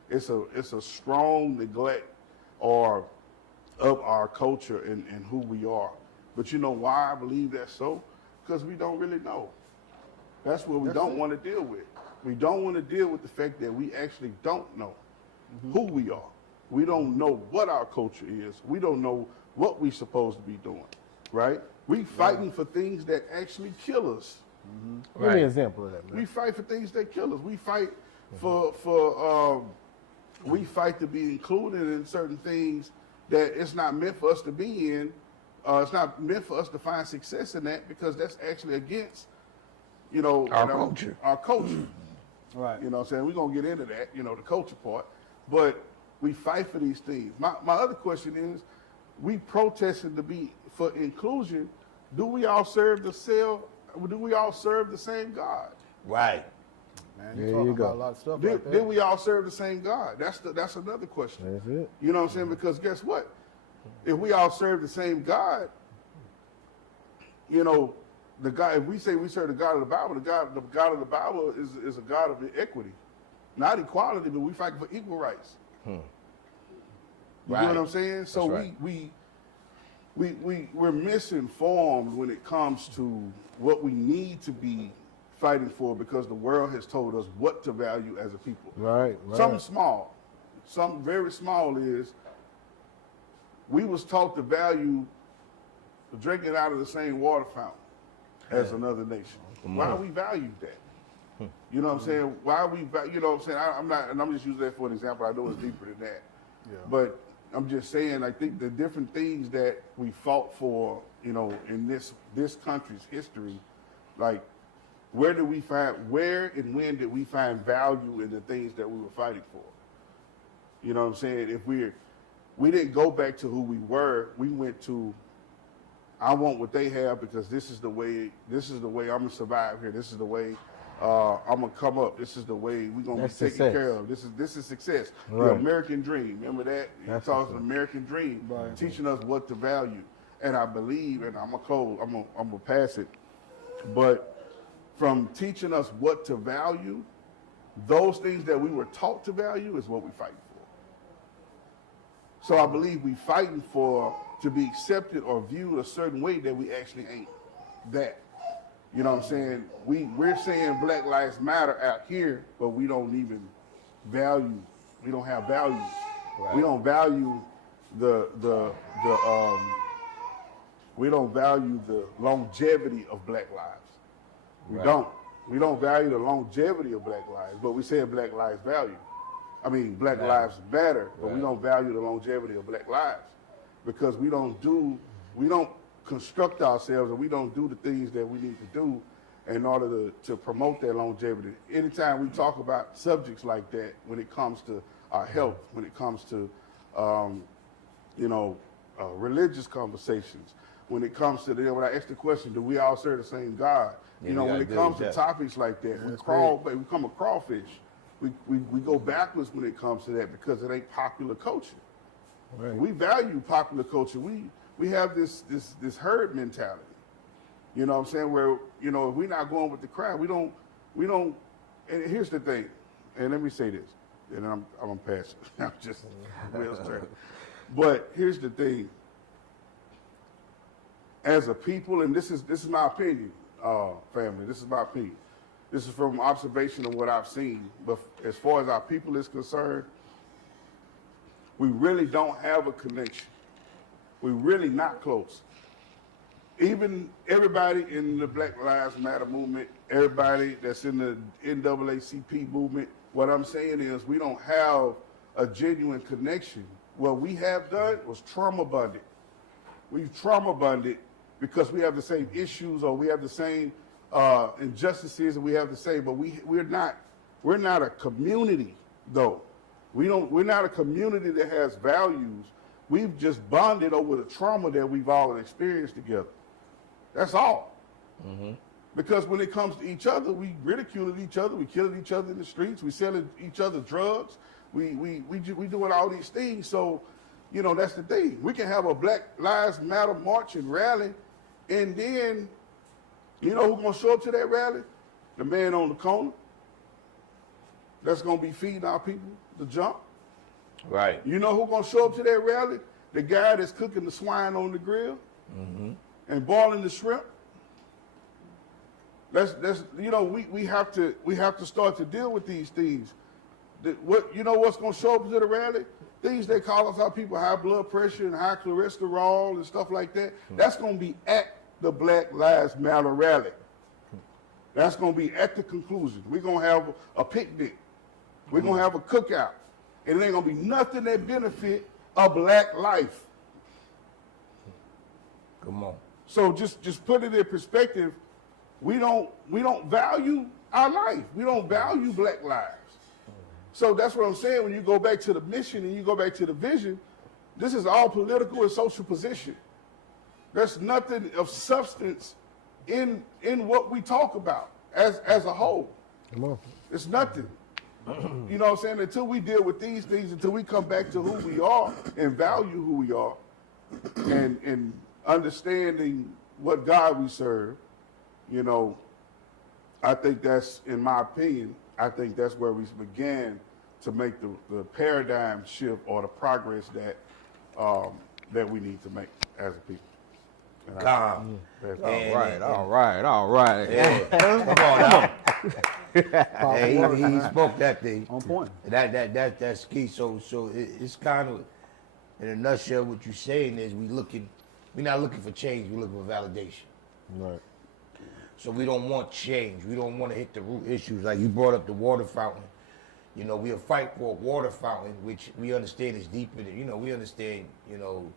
it's a strong neglect of our culture and who we are. But you know why I believe that's so? Because we don't really know. That's what we don't want to deal with. We don't want to deal with the fact that we actually don't know who we are. We don't know what our culture is. We don't know what we're supposed to be doing, right? We fighting for things that actually kill us. Give me an example of that, man. We fight for things that kill us. We fight we fight to be included in certain things that it's not meant for us to be in. It's not meant for us to find success in that because that's actually against, Our culture. Our culture. Right. You know what I'm saying? We're going to get into that, the culture part. But we fight for these things. My other question is, we protesting to be for inclusion. Do we all serve the same God? Right. Man, There you're talking you go. about a lot of stuff right there. Did we all serve the same God? That's another question. That's it. You know what I'm saying? Because guess what? If we all serve the same God, the God. If we say we serve the God of the Bible, the God of the Bible is a God of equity, not equality, but we fight for equal rights. You know what I'm saying? So That's right. we're misinformed when it comes to what we need to be fighting for because the world has told us what to value as a people. Right. Something small, something very small is we was taught to value drinking out of the same water fountain as another nation. Why we value that? You know what I'm saying? Why we, you know what I'm saying? I'm not, and I'm just using that for an example. I know it's deeper than that. Yeah. But I'm just saying, I think the different things that we fought for, in this country's history, like where and when did we find value in the things that we were fighting for? You know what I'm saying? If we didn't go back to who we were, we went to, I want what they have because this is the way I'm gonna survive here. This is the way I'm gonna come up. This is the way we're gonna That's be taken success. care of. This is success. The Right. American dream. Remember that? That's It talks success. an American dream, Right. teaching us what to value. And I believe, and I'm gonna pass it. But from teaching us what to value, those things that we were taught to value is what we're fighting for. So I believe we fighting for to be accepted or viewed a certain way that we actually ain't that. You know what I'm saying? We're saying Black Lives Matter out here, but we don't even value. We don't have values. Right. We don't value we don't value the longevity of Black lives. We Right. don't. We don't value the longevity of Black lives, but we say Black lives value. I mean, Black lives matter, but we Right. don't value the longevity of Black lives because we don't construct ourselves and we don't do the things that we need to do in order to promote that longevity. Anytime we talk about subjects like that, when it comes to our health, when it comes to, religious conversations, when it comes to when I ask the question, do we all serve the same God? Yeah, You know, we when gotta it deal comes with to that. topics like that, we become a crawfish. We go backwards when it comes to that because it ain't popular culture. Right. We value popular culture. We have this herd mentality. You know what I'm saying? Where, you know, if we're not going with the crowd, we don't and here's the thing, and let me say this, and then I'm gonna pass it. I'm just wheels turning. But here's the thing. As a people, and this is my opinion, family, this is my opinion. This is from observation of what I've seen. But as far as our people is concerned, we really don't have a connection. We're really not close. Even everybody in the Black Lives Matter movement, everybody that's in the NAACP movement, what I'm saying is we don't have a genuine connection. What we have done was trauma bonded. We've trauma bonded because we have the same issues or we have the same injustices and we have the same, but we're not a community though. We're not a community that has values. We've just bonded over the trauma that we've all experienced together. That's all. Mm-hmm. Because when it comes to each other, we ridiculing each other, we killing each other in the streets, we selling each other drugs, we doing all these things. So, you know, that's the thing. We can have a Black Lives Matter march and rally, and then, you know who's gonna show up to that rally? The man on the corner that's gonna be feeding our people the junk. Right. You know who's gonna show up to that rally? The guy that's cooking the swine on the grill and boiling the shrimp. That's you know, we have to start to deal with these things. What's gonna show up to the rally? Things they call us our people high blood pressure and high cholesterol and stuff like that. That's gonna be at the Black Lives Matter rally. That's gonna be at the conclusion. We're gonna have a picnic. We're gonna have a cookout. And it ain't gonna be nothing that benefit a black life. Come on. So just put it in perspective. We don't value our life. We don't value black lives. So that's what I'm saying. When you go back to the mission and you go back to the vision, this is all political and social position. There's nothing of substance in what we talk about as a whole. Come on. It's nothing. You know what I'm saying? Until we deal with these things, until we come back to who we are and value who we are and understanding what God we serve, you know, I think that's, in my opinion, I think that's where we began to make the paradigm shift or the progress that we need to make as a people. And Calm. All right. Yeah. Come on now. Hey, he spoke that thing. On point. That's key. So it's kind of, in a nutshell, what you're saying is we're not looking for change. We're looking for validation. Right. So we don't want change. We don't want to hit the root issues. Like you brought up the water fountain. You know, we'll fight for a water fountain, which we understand is deeper than, you know, we understand, you know,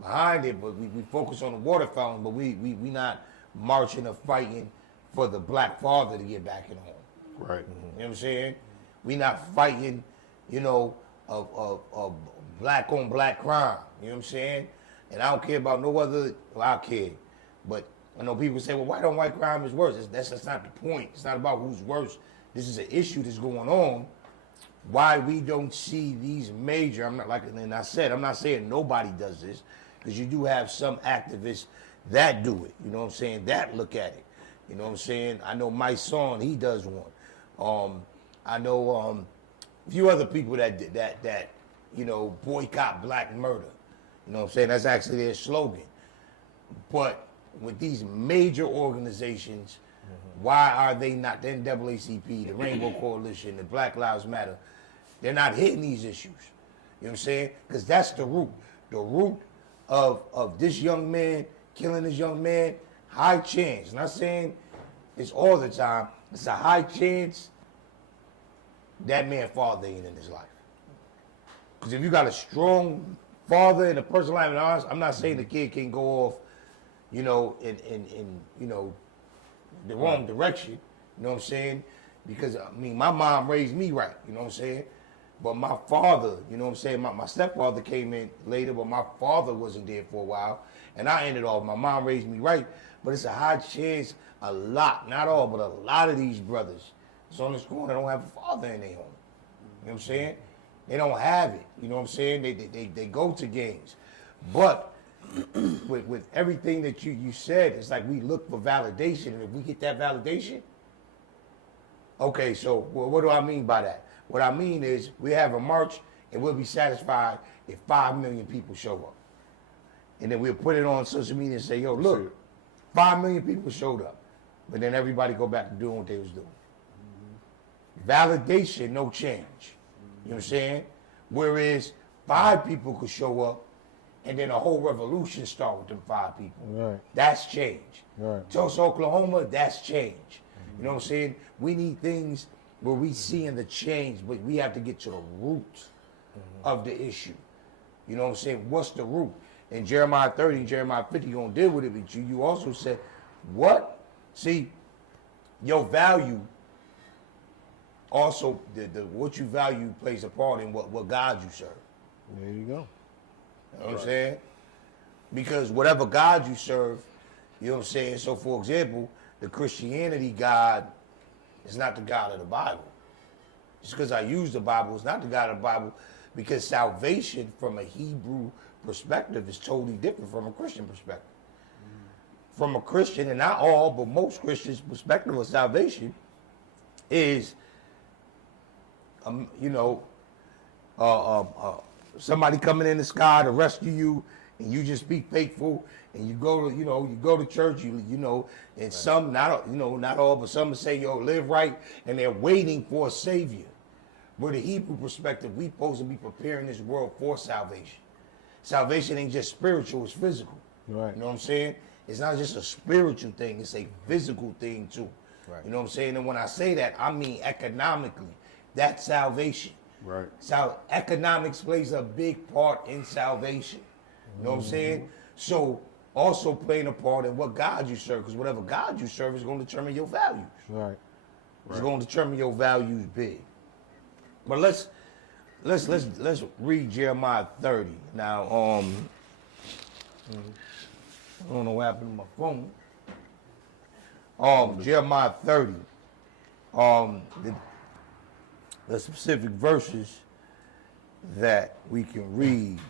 behind it, but we focus on the water fountain, but we not marching or fighting for the black father to get back in home. Right. You know what I'm saying? We not fighting, you know, a black on black crime. You know what I'm saying? And I don't care about no other, well, I care, but I know people say, well, why don't white crime is worse? That's not the point. It's not about who's worse. This is an issue that's going on. Why we don't see these major, I'm not saying nobody does this, because you do have some activists that do it, you know what I'm saying, that look at it. You know what I'm saying? I know my son, he does one. I know a few other people that you know, boycott black murder. You know what I'm saying? That's actually their slogan. But with these major organizations, why are they not, the NAACP, the Rainbow Coalition, the Black Lives Matter, they're not hitting these issues? You know what I'm saying? Because that's the root. The root of this young man, killing this young man, high chance. Not saying it's all the time. It's a high chance that man's father ain't in his life. Because if you got a strong father in a person's life, and I'm not saying the kid can go off, you know, in you know, the wrong direction. You know what I'm saying? Because I mean, my mom raised me right. You know what I'm saying? But my father, you know what I'm saying? My stepfather came in later, but my father wasn't there for a while, and I ended off. My mom raised me right, but it's a high chance. A lot, not all, but a lot of these brothers that's on this corner don't have a father in their home. You know what I'm saying? They don't have it. You know what I'm saying? They go to games. But with everything that you said, it's like we look for validation, and if we get that validation, okay, so what do I mean by that? What I mean is we have a march, and we'll be satisfied if 5 million people show up. And then we'll put it on social media and say, yo, look, 5 million people showed up. But then everybody go back to doing what they was doing. Validation, no change. You know what I'm saying? Whereas 5 people could show up, and then a whole revolution start with them 5 people. Right. That's change. Right. Tulsa, Oklahoma, that's change. You know what I'm saying? We need things where we seeing the change, but we have to get to the root of the issue. You know what I'm saying? What's the root? And Jeremiah 30 and Jeremiah 50 gonna deal with it, but you also said, what? See, your value also, what you value plays a part in what God you serve. There you go. You know what I'm saying? Because whatever God you serve, you know what I'm saying? So, for example, the Christianity God is not the God of the Bible. Just because I use the Bible, it's not the God of the Bible, because salvation from a Hebrew perspective is totally different from a Christian perspective. From a Christian, and not all, but most Christians' perspective of salvation is, you know, somebody coming in the sky to rescue you, and you just be faithful, and you go to, you know, you go to church, you know, and right. Some, not, you know, not all, but some say, yo, live right, and they're waiting for a savior. Where the Hebrew perspective, we supposed to be preparing this world for salvation. Salvation ain't just spiritual, it's physical. Right. You know what I'm saying? It's not just a spiritual thing, it's a physical thing too. Right. You know what I'm saying? And when I say that, I mean economically. That's salvation. Right. So economics plays a big part in salvation. You know what I'm saying? So also playing a part in what God you serve, because whatever God you serve is going to determine your values. Right. It's going to determine your values big. But let's read Jeremiah 30. Now, I don't know what happened to my phone. Jeremiah 30. The specific verses that we can read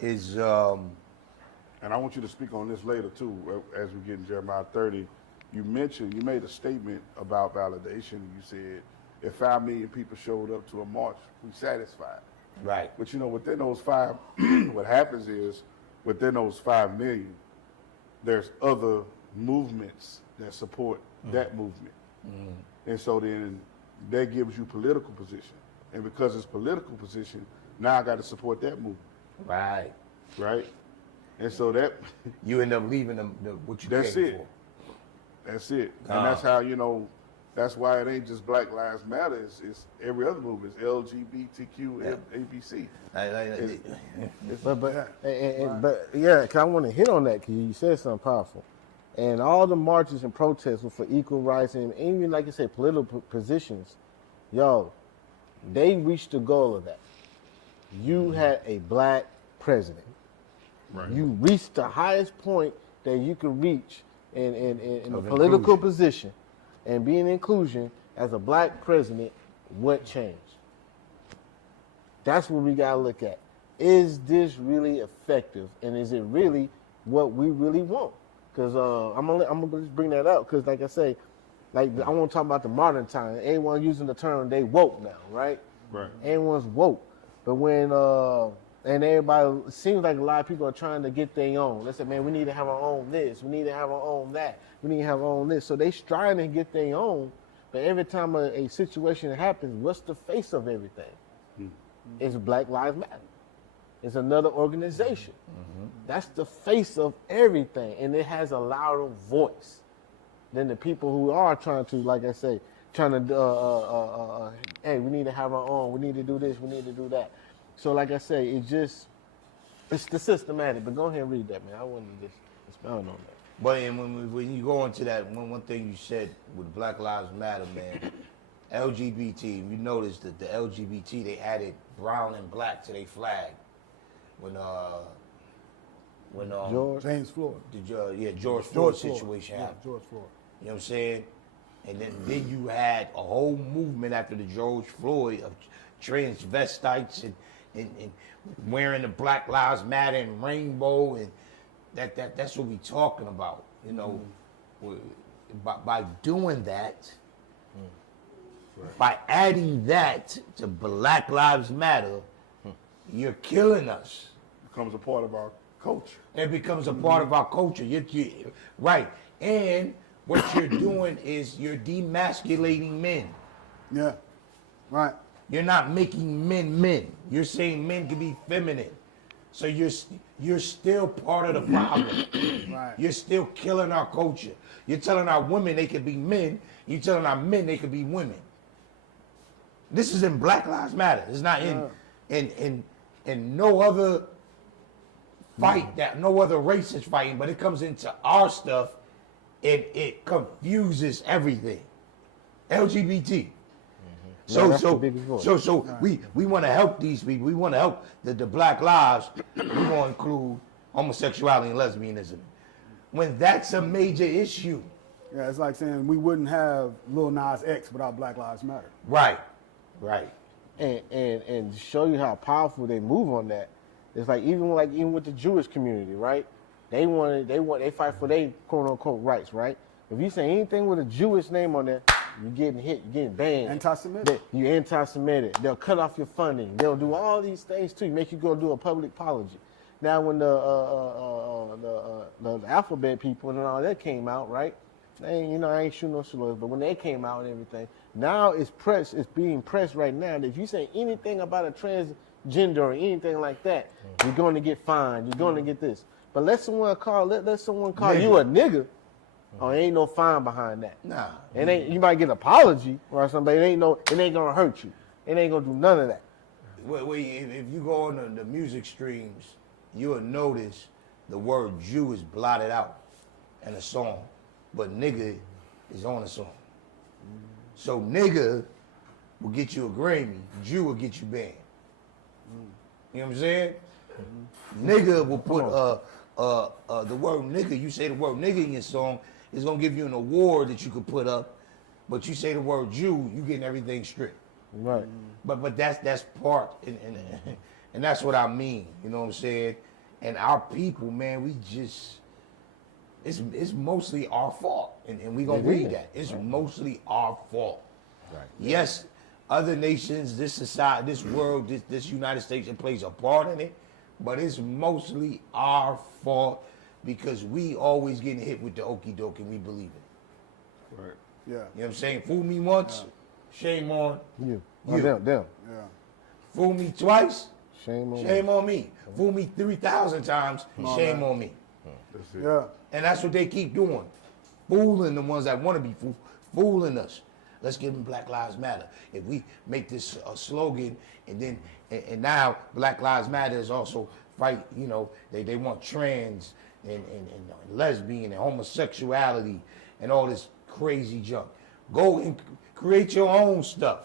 is and I want you to speak on this later too, as we get in Jeremiah 30. You made a statement about validation. You said, if 5 million people showed up to a march, we satisfied. right. But you know, within those 5, what happens is, within those 5 million, there's other movements that support that movement. And so then that gives you political position. And because it's political position, now I got to support that movement. Right. Right? And so that... You end up leaving what you that's came it. for. That's it. And that's how, you know, that's why it ain't just Black Lives Matter. It's every other movement. It's LGBTQ, ABC. But yeah, 'cause I want to hit on that because you said something powerful. And all the marches and protests were for equal rights and even, like you said, political positions. Yo, they reached the goal of that. You had a black president. Right. You reached the highest point that you could reach in a political position and being inclusion as a black president, what changed? That's what we gotta look at. Is this really effective, and is it really what we really want? Because I'm gonna just bring that up because, like I say, like I want to talk about the modern time. Everyone using the term they woke now, right? Right. Everyone's woke, but when and everybody, it seems like a lot of people are trying to get their own. They say, man, we need to have our own this, we need to have our own that, we need to have our own this. So they striving to get their own, but every time a situation happens, what's the face of everything? It's Black Lives Matter. It's another organization. That's the face of everything, and it has a louder voice than the people who are trying to, like I say, trying to, hey, we need to have our own, we need to do this, we need to do that. So like I say, it's the systematic, but go ahead and read that, man. I wanted to just expound on that. But when you go into that, one thing you said with Black Lives Matter, man, LGBT, you notice that the LGBT, they added brown and black to their flag. When George? James Floyd. George Floyd situation happened. George Floyd. You know what I'm saying? And then you had a whole movement after the George Floyd of transvestites and wearing the Black Lives Matter and rainbow, and that's what we talking about. You know, by doing that, by adding that to Black Lives Matter, you're killing us. Becomes a part of our culture. It becomes a part of our culture. Right. And what you're doing is you're demasculating men. Yeah. Right. You're not making men men. You're saying men can be feminine. So you're still part of the problem. Right. You're still killing our culture. You're telling our women they could be men. You're telling our men they could be women. This is in Black Lives Matter. It's not in no other fight that no other race is fighting, but it comes into our stuff and it confuses everything. LGBT. So we want to help these people. We want to help the Black lives. We're going to include homosexuality and lesbianism. When that's a major issue. Yeah, it's like saying we wouldn't have Lil Nas X without Black Lives Matter. Right. And to show you how powerful they move on that, it's like even with the Jewish community, right? They fight for their quote unquote rights, right? If you say anything with a Jewish name on there, you're getting hit, you're getting banned. Anti-Semitic. You're anti-Semitic. They'll cut off your funding. They'll do all these things too, make you go do a public apology. Now when the alphabet people and all that came out, right? I ain't shooting no salutes, but when they came out and everything, now it's being pressed right now that if you say anything about a transgender or anything like that, you're going to get fined. You're going to get this. But let someone call you a nigga. Oh, ain't no fine behind that. Nah. You might get an apology or something, but it ain't gonna hurt you. It ain't gonna do none of that. If you go on the music streams, you'll notice the word Jew is blotted out in a song, but nigga is on a song. So nigga will get you a Grammy, Jew will get you banned. You know what I'm saying? Nigga will put the word nigga, you say the word nigga in your song, it's gonna give you an award that you could put up, but you say the word Jew, you getting everything stripped. Right. But that's part, and that's what I mean. You know what I'm saying? And our people, man, we just it's mostly our fault, and we gonna read that. It's mostly our fault. Right. Yes, other nations, this society, this world, this United States, it plays a part in it, but it's mostly our fault because we always getting hit with the okie doke and we believe it. Right. Yeah. You know what I'm saying? Fool me once, shame on You. you. Them. Yeah. Fool me twice, Shame on shame on me. Fool me 3,000 times, shame on me. That's it. Yeah. And that's what they keep doing. Fooling the ones that want to be fooling us. Let's give them Black Lives Matter. If we make this a slogan, and now Black Lives Matter is also fight, they want trans and lesbian and homosexuality and all this crazy junk. Go and create your own stuff.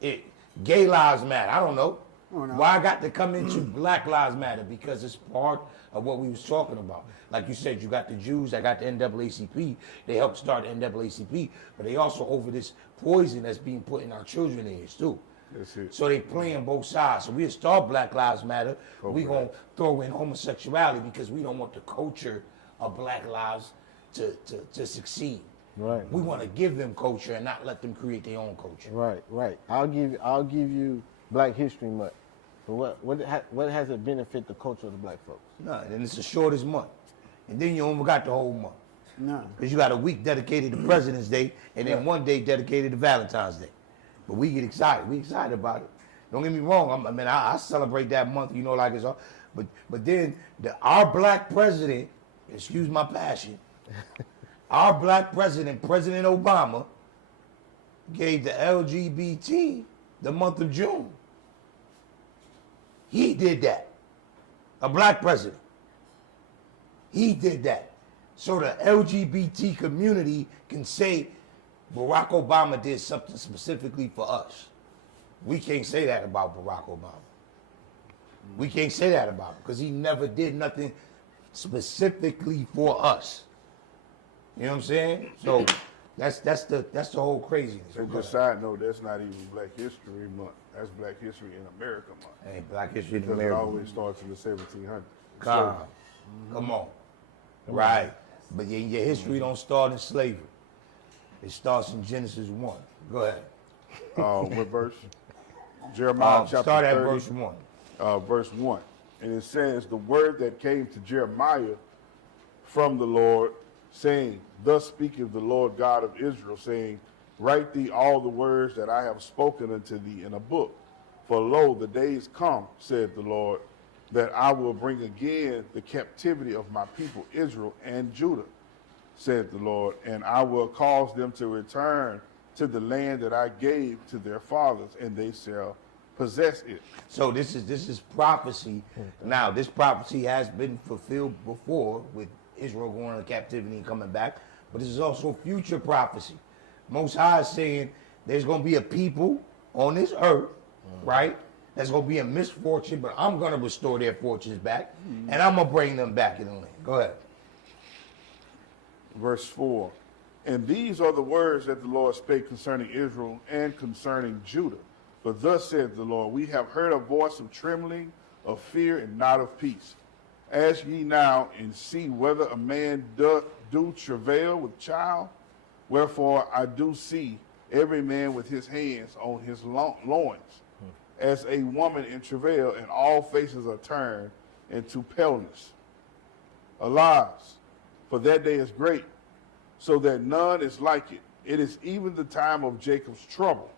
Gay lives matter. I don't know. Oh, no. Why I got to come into Black Lives Matter? Because it's part of what we was talking about. Like you said, you got the Jews that got the NAACP. They helped start the NAACP, but they also over this poison that's being put in our children's ears too. That's it. So they playing both sides. So we'll start Black Lives Matter. We gonna throw in homosexuality because we don't want the culture of Black lives to succeed. Right. We want to give them culture and not let them create their own culture. Right. I'll give you Black History Month. But what has it benefit the culture of the black folks? No, and it's the shortest month. And then you only got the whole month. No. Because you got a week dedicated to President's Day and then one day dedicated to Valentine's Day. But we get excited. We excited about it. Don't get me wrong. I celebrate that month, like it's all. But then our black president, excuse my passion, our black president, President Obama, gave the LGBT the month of June. He did that. A black president. He did that. So the LGBT community can say Barack Obama did something specifically for us. We can't say that about Barack Obama. We can't say that about him because he never did nothing specifically for us. You know what I'm saying? So that's the whole craziness. And just side note, that's not even Black History Month. That's Black History in America Month. Hey, Black History in Because America. it always starts in the 1700s. Come on. Right. But your history don't start in slavery. It starts in Genesis 1. Go ahead. What verse? Jeremiah chapter start at 30, verse 1. verse 1. And it says, the word that came to Jeremiah from the Lord, saying, thus speaketh the Lord God of Israel, saying, write thee all the words that I have spoken unto thee in a book. For lo, the days come, said the Lord, that I will bring again the captivity of my people Israel and Judah, said the Lord, and I will cause them to return to the land that I gave to their fathers, and they shall possess it. So this is prophecy. Now, this prophecy has been fulfilled before with Israel going into captivity and coming back, but this is also future prophecy. Most High is saying there's going to be a people on this earth, right? That's going to be a misfortune, but I'm going to restore their fortunes back, and I'm going to bring them back in the land. Go ahead. Verse 4. And these are the words that the Lord spake concerning Israel and concerning Judah. But thus said the Lord, we have heard a voice of trembling, of fear, and not of peace. Ask ye now and see whether a man do travail with child. Wherefore I do see every man with his hands on his loins, as a woman in travail, and all faces are turned into paleness. Alas, for that day is great, so that none is like it. It is even the time of Jacob's trouble,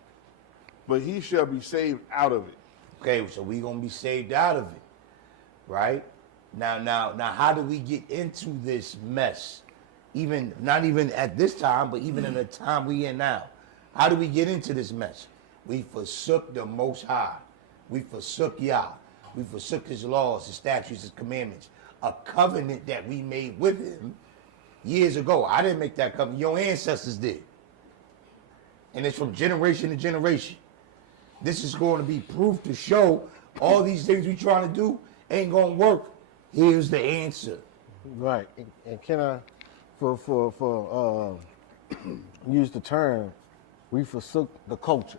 but he shall be saved out of it. Okay, so we're going to be saved out of it, right? Now, how do we get into this mess? Not even at this time, but even in the time we in now. How do we get into this mess? We forsook the Most High. We forsook Yah. We forsook His laws, His statutes, His commandments. A covenant that we made with Him years ago. I didn't make that covenant. Your ancestors did. And it's from generation to generation. This is going to be proof to show all these things we trying to do ain't going to work. Here's the answer. Right. And can I, use the term, we forsook the culture.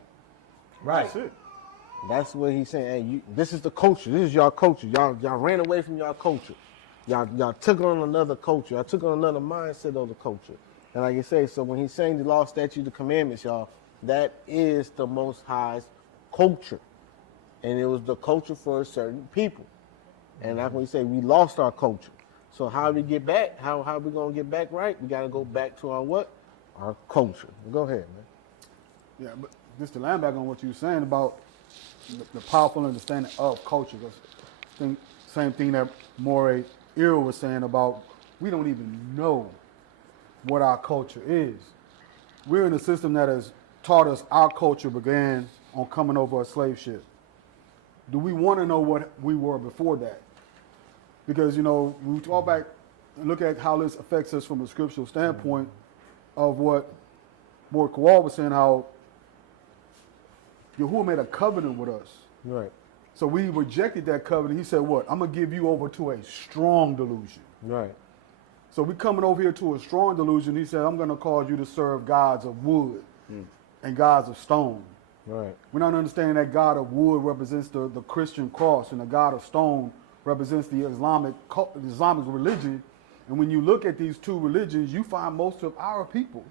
Right. That's it. That's what he's saying. Hey, this is the culture. This is your culture. Y'all ran away from your culture. Y'all took on another culture. Y'all took on another mindset of the culture. And like you say, so when he's saying the law, statutes, the commandments, y'all, that is the Most High's culture. And it was the culture for a certain people. And that's when we say we lost our culture. So how do we get back? How we going to get back right? We got to go back to our what? Our culture. Go ahead, man. Yeah, but just to land back on what you were saying about the powerful understanding of culture. Same thing that Morey Earl was saying about we don't even know what our culture is. We're in a system that has taught us our culture began on coming over a slave ship. Do we want to know what we were before that? Because, we talk back and look at how this affects us from a scriptural standpoint of what Morey Kowal was saying, how Yahuwah made a covenant with us. Right. So we rejected that covenant. He said, what? I'm going to give you over to a strong delusion. Right. So we coming over here to a strong delusion. He said, I'm going to cause you to serve gods of wood and gods of stone. Right. We're not understanding that God of wood represents the Christian cross, and the God of stone represents the Islamic religion. And when you look at these two religions, you find most of our people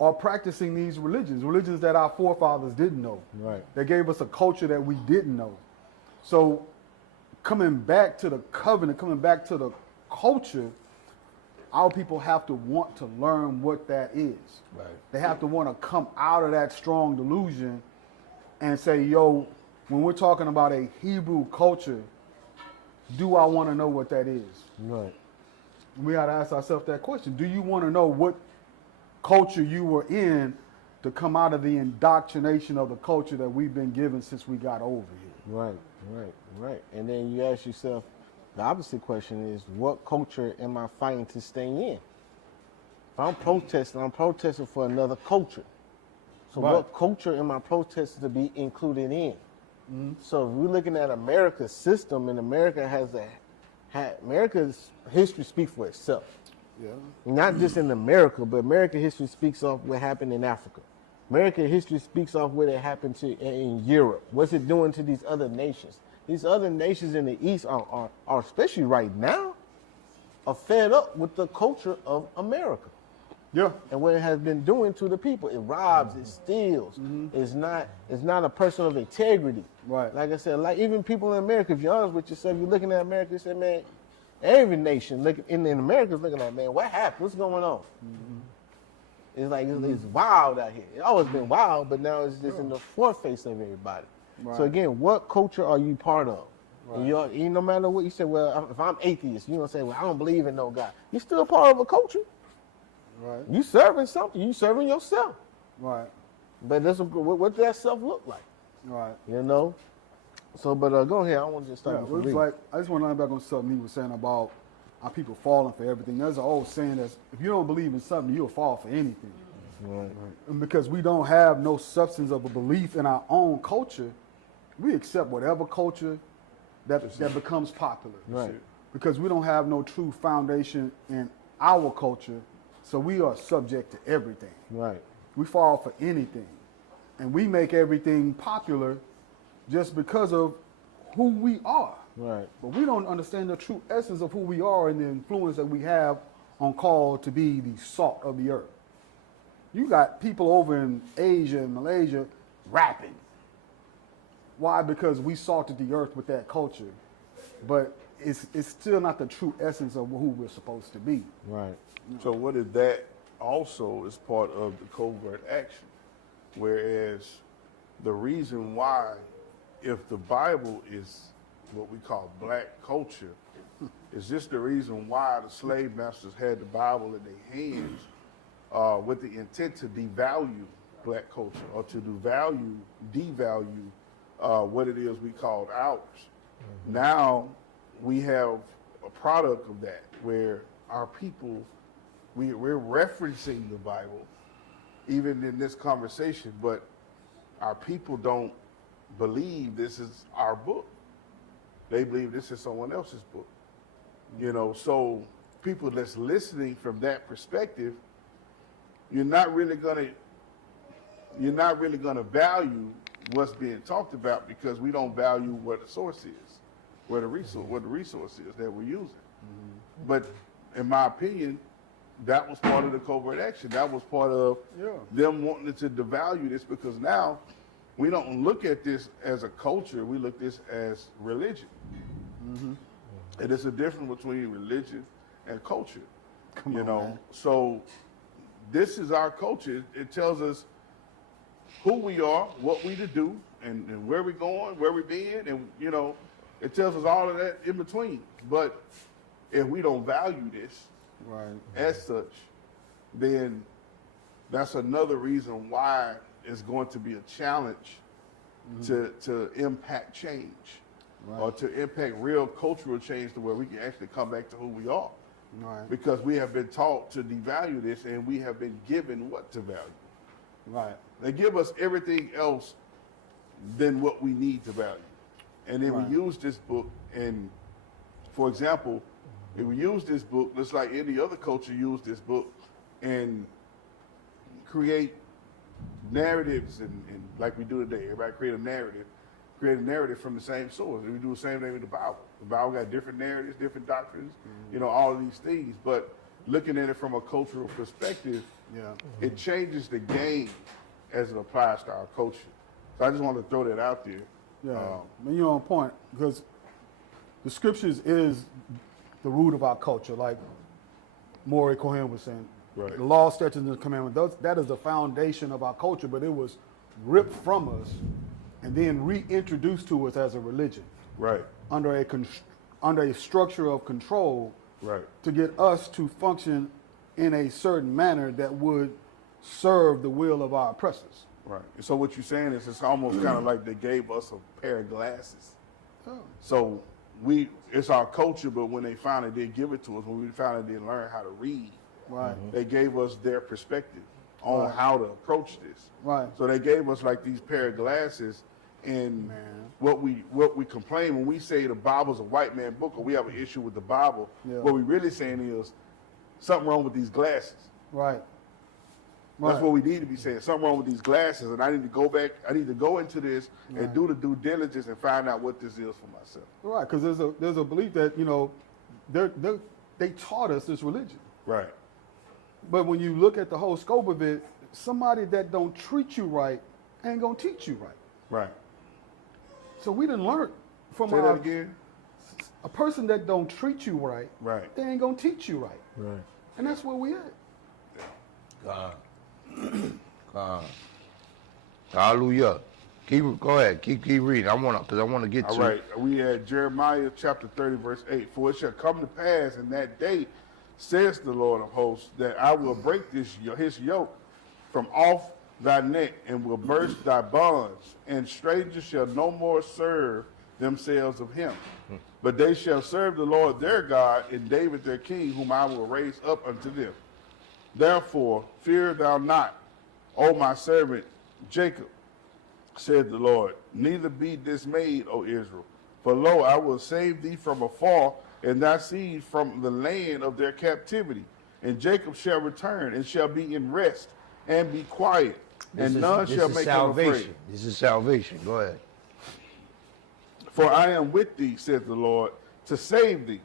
are practicing these religions that our forefathers didn't know. Right. They gave us a culture that we didn't know. So coming back to the covenant, coming back to the culture, our people have to want to learn what that is. Right. They have to want to come out of that strong delusion and say, yo, when we're talking about a Hebrew culture, do I want to know what that is? Right. We got to ask ourselves that question. Do you want to know what culture you were in to come out of the indoctrination of the culture that we've been given since we got over here? Right. Right. Right. And then you ask yourself, the opposite question is, what culture am I fighting to stay in? If I'm protesting for another culture. So Right. what culture am I protesting to be included in? So if we're looking at America's system, and America's history speaks for itself. Yeah. Not just in America, but American history speaks of what happened in Africa. American history speaks of what happened in Europe. What's it doing to these other nations? These other nations in the East are especially right now, are fed up with the culture of America Yeah. and what it has been doing to the people. It robs, it steals. It's not a person of integrity. Right. Like I said, like even people in America, if you're honest with yourself, you're looking at America and say, man, every nation in America is looking like, man, what happened? What's going on? It's like it's wild out here. It's always been wild, but now it's just in the foreface of everybody. Right. So again, what culture are you part of? And you no matter what you say, well, if I'm atheist, you don't say, well, I don't believe in no God. You're still part of a culture. Right. You serving something. You serving yourself. Right. But what does that self look like? Right. You know. So, but go ahead. I want to just Yeah, start it with was Lee. like, I just want to line back on something he was saying about our people falling for everything. There's an old saying that if you don't believe in something, you'll fall for anything. Right. And because we don't have no substance of a belief in our own culture, we accept whatever culture that becomes popular. Right. Because we don't have no true foundation in our culture, so we are subject to everything. Right. We fall for anything. And we make everything popular just because of who we are. Right. But we don't understand the true essence of who we are and the influence that we have on call to be the salt of the earth. You got people over in Asia and Malaysia rapping. Why? Because we salted the earth with that culture. But it's still not the true essence of who we're supposed to be. Right. So what if that also is part of the covert action? Whereas the reason why, if the Bible is what we call black culture, is this the reason why the slave masters had the Bible in their hands with the intent to devalue black culture or to devalue what it is we called ours? Now we have a product of that where our people, we're referencing the Bible even in this conversation, but our people don't believe this is our book. They believe this is someone else's book. You know, so people that's listening from that perspective, you're not really gonna value what's being talked about because we don't value what the source is, what the resource is that we're using. But in my opinion, that was part of the covert action. That was part of them wanting to devalue this because now we don't look at this as a culture. We look at this as religion. And it's a difference between religion and culture. You know, man. So this is our culture. It tells us who we are, what we to do, and where we're going, where we're being, and you know, it tells us all of that in between. But if we don't value this as such, then that's another reason why it's going to be a challenge to impact change or to impact real cultural change to where we can actually come back to who we are. Because we have been taught to devalue this and we have been given what to value. They give us everything else than what we need to value. And then we use this book, and for example, if we use this book, just like any other culture use this book, and create narratives, and like we do today, everybody create a narrative from the same source. And we do the same thing with the Bible. The Bible got different narratives, different doctrines, all of these things. But looking at it from a cultural perspective, it changes the game as it applies to our culture. So I just wanted to throw that out there. Yeah, you're on point, because the scriptures is the root of our culture, like Maury Cohen was saying. Right. The law, statutes, and the commandments, that is the foundation of our culture, but it was ripped from us and then reintroduced to us as a religion. Right. Under a structure of control, Right. to get us to function in a certain manner that would serve the will of our oppressors. Right. And so what you're saying is it's almost kind of like they gave us a pair of glasses. So it's our culture, but when they finally did give it to us, when we finally did learn how to read, they gave us their perspective on how to approach this. Right. So they gave us like these pair of glasses, and what we complain when we say the Bible's a white man book, or we have an issue with the Bible, what we really saying is something wrong with these glasses. Right. That's what we need to be saying. Something wrong with these glasses, and I need to go back. I need to go into this and do the due diligence and find out what this is for myself. Right, because there's a belief that they taught us this religion. Right. But when you look at the whole scope of it, somebody that don't treat you right ain't gonna teach you right. Right. So we done learned from Say that again. a person that don't treat you right. Right. They ain't gonna teach you right. Right. And that's where we at. Hallelujah. Go ahead. Keep reading. I want to get to. All right. We had Jeremiah chapter 30, verse 8. For it shall come to pass in that day, says the Lord of hosts, that I will break his yoke from off thy neck, and will burst thy bonds, and strangers shall no more serve themselves of him. But they shall serve the Lord their God, and David their king, whom I will raise up unto them. Therefore, fear thou not, O my servant Jacob, said the Lord, neither be dismayed, O Israel. For lo, I will save thee from afar, and thy seed from the land of their captivity. And Jacob shall return, and shall be in rest, and be quiet, and none shall make him afraid. This is salvation. Go ahead. For I am with thee, said the Lord, to save thee.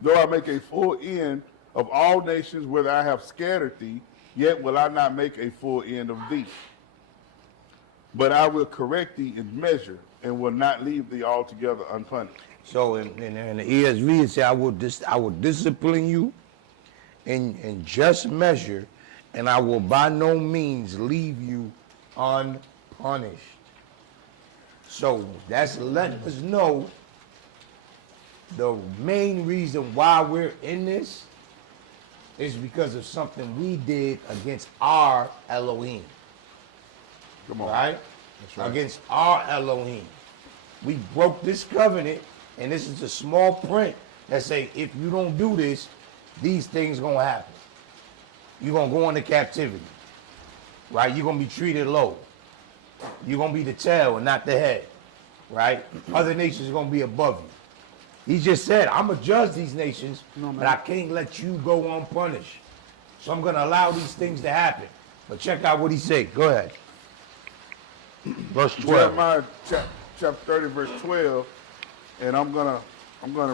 Though I make a full end of all nations whither I have scattered thee, yet will I not make a full end of thee. But I will correct thee in measure, and will not leave thee altogether unpunished. So in the ESV it says, I will discipline you in just measure, and I will by no means leave you unpunished. So that's letting us know the main reason why we're in this is because of something we did against our Elohim. Come on. Right? That's right. Against our Elohim. We broke this covenant, and this is a small print that say, if you don't do this, these things gonna happen. You're gonna go into captivity. Right? You're gonna be treated low. You're gonna be the tail and not the head. Right? Other nations are gonna be above you. He just said, I'm gonna judge these nations, but I can't let you go unpunished. So I'm gonna allow these things to happen. But check out what he said. Go ahead. Verse 12. Jeremiah chapter 30, verse 12, and I'm gonna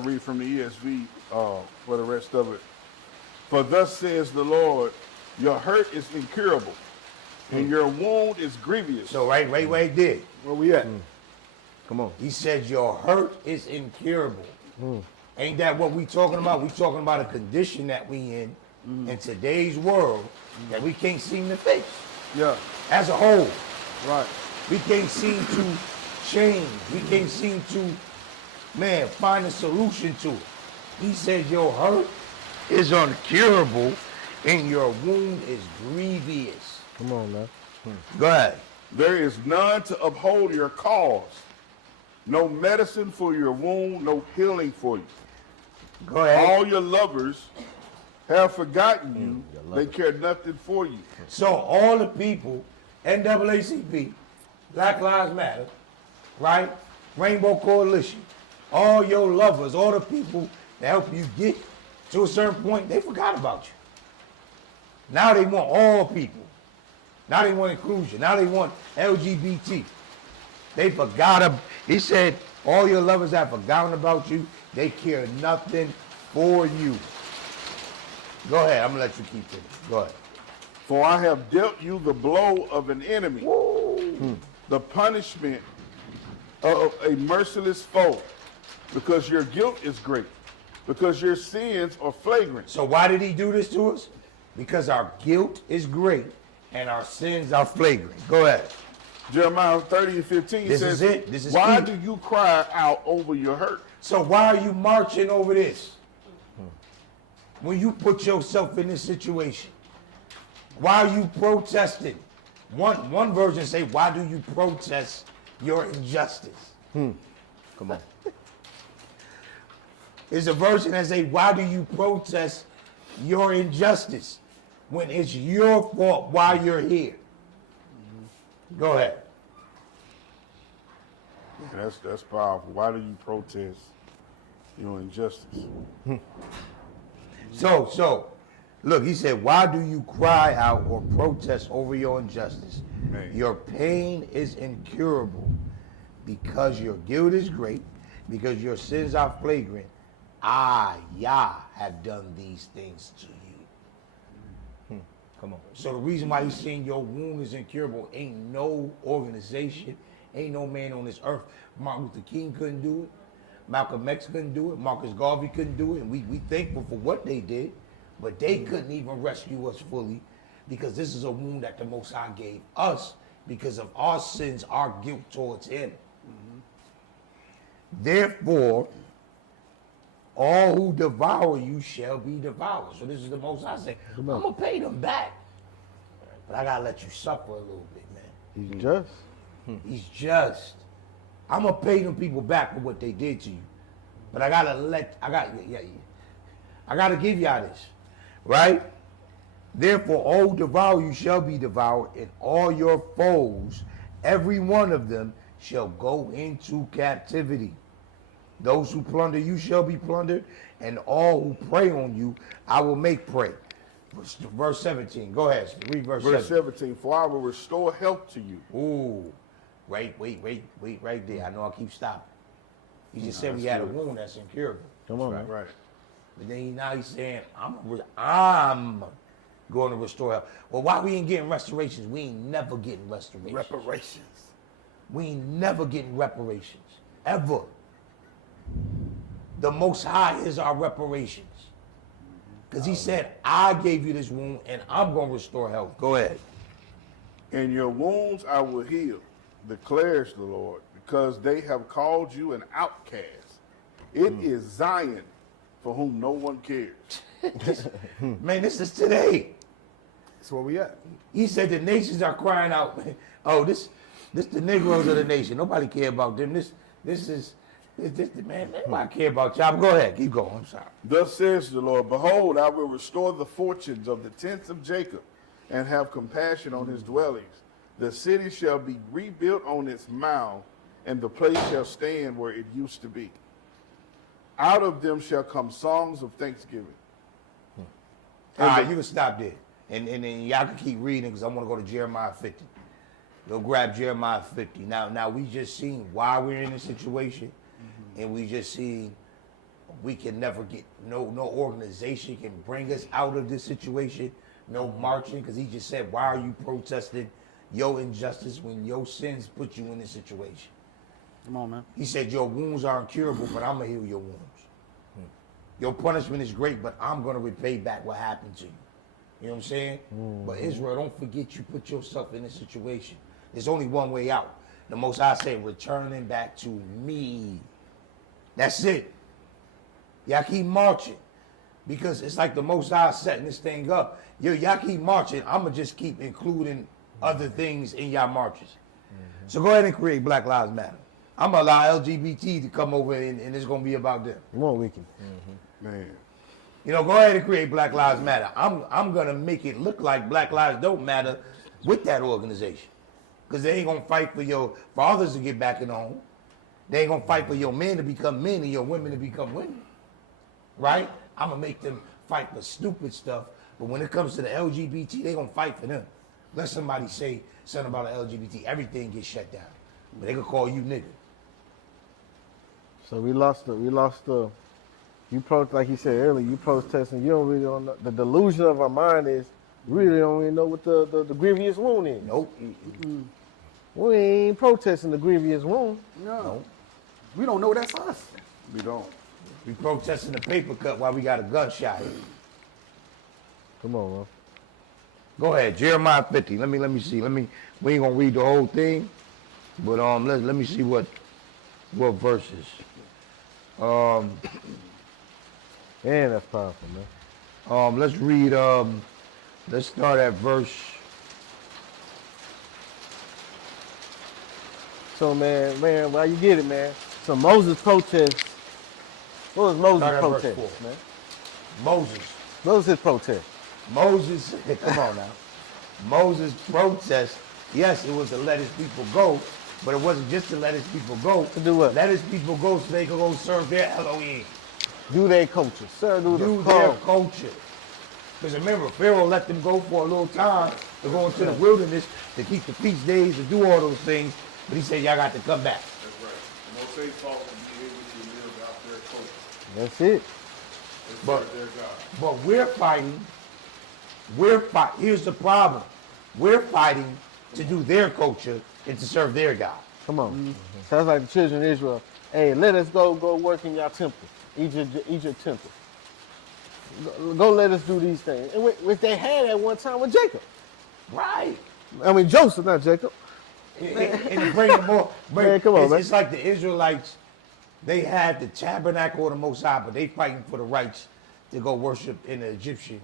read from the ESV for the rest of it. For thus says the Lord, your hurt is incurable, and your wound is grievous. So right where he did. Where we at? Come on. He said your hurt is incurable. Ain't that what we talking about? We talking about a condition that we in today's world that we can't seem to fix. Yeah. As a whole. Right. We can't seem to change. We can't seem to, find a solution to it. He said your hurt is incurable and your wound is grievous. Come on, man. Go ahead. There is none to uphold your cause, no medicine for your wound, no healing for you. Go ahead. All your lovers have forgotten you. They care nothing for you. So all the people, NAACP, Black Lives Matter, right? Rainbow Coalition, all your lovers, all the people that help you get to a certain point, they forgot about you. Now they want all people. Now they want inclusion. Now they want LGBT. They forgot. He said, all your lovers have forgotten about you. They care nothing for you. Go ahead. I'm going to let you keep it. Go ahead. For I have dealt you the blow of an enemy, the punishment of a merciless foe, because your guilt is great, because your sins are flagrant. So why did he do this to us? Because our guilt is great and our sins are flagrant. Go ahead. Jeremiah 30:15 This says, is it. This is why key. do you cry out over your hurt? So why are you marching over this? When you put yourself in this situation, why are you protesting? One version say, why do you protest your injustice? Come on. There's a version that say, why do you protest your injustice when it's your fault why you're here? Go ahead. That's powerful. Why do you protest your injustice? So, look, he said, why do you cry out or protest over your injustice? Man. Your pain is incurable because your guilt is great, because your sins are flagrant. I, Yah, have done these things to you. Come on. So the reason why he's saying your wound is incurable, ain't no organization, ain't no man on this earth. Martin Luther King couldn't do it. Malcolm X couldn't do it. Marcus Garvey couldn't do it. And we thankful for what they did, but they couldn't even rescue us fully, because this is a wound that the Most High gave us because of our sins, our guilt towards him. Therefore, all who devour you shall be devoured. So this is the Most High saying, I'm going to pay them back. But I got to let you suffer a little bit, man. He's just. He's just. I'm going to pay them people back for what they did to you. But I got to give y'all this, right? Therefore, all who devour you shall be devoured, and all your foes, every one of them, shall go into captivity. Those who plunder you shall be plundered, and all who prey on you, I will make prey. Verse 17. Go ahead. Read verse 17. For I will restore health to you. Ooh. Wait right there. I know I keep stopping. He just said we had a wound that's incurable. Come on, man. Right. But then now he's saying, I'm going to restore health. Well, why we ain't getting restorations? We ain't never getting restorations. Reparations. We ain't never getting reparations. Ever. The Most High is our reparations. Because he said, I gave you this wound and I'm going to restore health. Go ahead. And your wounds I will heal, declares the Lord, because they have called you an outcast. It is Zion, for whom no one cares. Man, this is today. That's where we at. He said the nations are crying out, oh, this the Negroes of the nation. Nobody care about them. This man, nobody care about y'all. Go ahead, keep going. I'm sorry. Thus says the Lord, behold, I will restore the fortunes of the tents of Jacob, and have compassion on his dwellings. The city shall be rebuilt on its mound, and the place shall stand where it used to be. Out of them shall come songs of thanksgiving. All right, you can stop there. And then y'all can keep reading, because I want to go to Jeremiah 50. Go grab Jeremiah 50. Now we just seen why we're in this situation, and we just seen we can never get, no organization can bring us out of this situation, no marching, because he just said, why are you protesting your injustice when your sins put you in this situation? Come on, man. He said, your wounds are incurable, but I'm going to heal your wounds. Your punishment is great, but I'm going to repay back what happened to you. You know what I'm saying? But Israel, don't forget you put yourself in this situation. There's only one way out. The Most High said, returning back to me. That's it. Y'all keep marching. Because it's like the Most High setting this thing up. Y'all keep marching. I'm going to just keep including other things in y'all marches. So go ahead and create Black Lives Matter. I'm going to allow LGBT to come over and it's going to be about them. More weekend. Man. You know, go ahead and create Black Lives Matter. I'm going to make it look like Black Lives don't matter with that organization. Because they ain't going to fight for your fathers to get back in the home. They ain't gonna fight for your men to become men and your women to become women, right? I'm gonna make them fight for stupid stuff, but when it comes to the LGBT, they gonna fight for them. Let somebody say something about the LGBT, everything gets shut down. But they gonna call you nigga. So we lost the. Like you said earlier, you protesting. You don't really know. The delusion of our mind is we really don't even know what the grievous wound is. Nope. We ain't protesting the grievous wound. No. We don't know that's us. We don't. We protesting the paper cut while we got a gunshot. Come on, man. Go ahead, Jeremiah 50. Let me see. We ain't gonna read the whole thing, but let me see what verses. Man, that's powerful, man. Let's read. Let's start at verse. So, man, while you get it, man. So Moses protests. What was Moses' Start at verse protest, 4. man? Moses. What was his protest? Moses, come on now. Moses' protest, yes, it was to let his people go, but it wasn't just to let his people go. To do what? Let his people go so they could go serve their Elohim. Do their culture. Sir, do Their culture. Because remember, Pharaoh let them go for a little time to go into the wilderness to keep the feast days, to do all those things, but he said, y'all got to come back. That's right. Moses fought to be able to live out their culture. That's it. But, Their God. but we're fighting. Here's the problem. We're fighting to do their culture and to serve their God. Come on. Sounds like the children of Israel. Hey, let us go work in your temple. Egypt temple. Go let us do these things. And which they had at one time with Jacob. Right. I mean, Joseph, not Jacob. And bring it more. Man, come on, man. It's like the Israelites, they had the tabernacle of the Most High, but they fighting for the rights to go worship in the Egyptian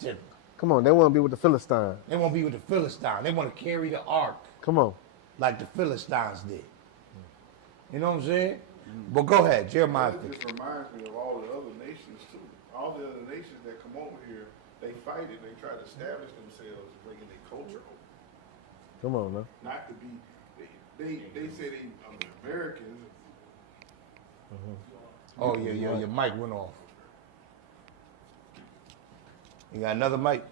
temple. Come on, they want to be with the Philistines. They want to be with the Philistines. They want to carry the ark Come on. like the Philistines did. You know what I'm saying? But go ahead, Jeremiah. It just reminds me of all the other nations too. All the other nations that come over here, they fight it. They try to establish themselves, bringing their culture over. Come on, man. Not to be. They say they Americans. Oh, yeah, your mic went off. You got another mic?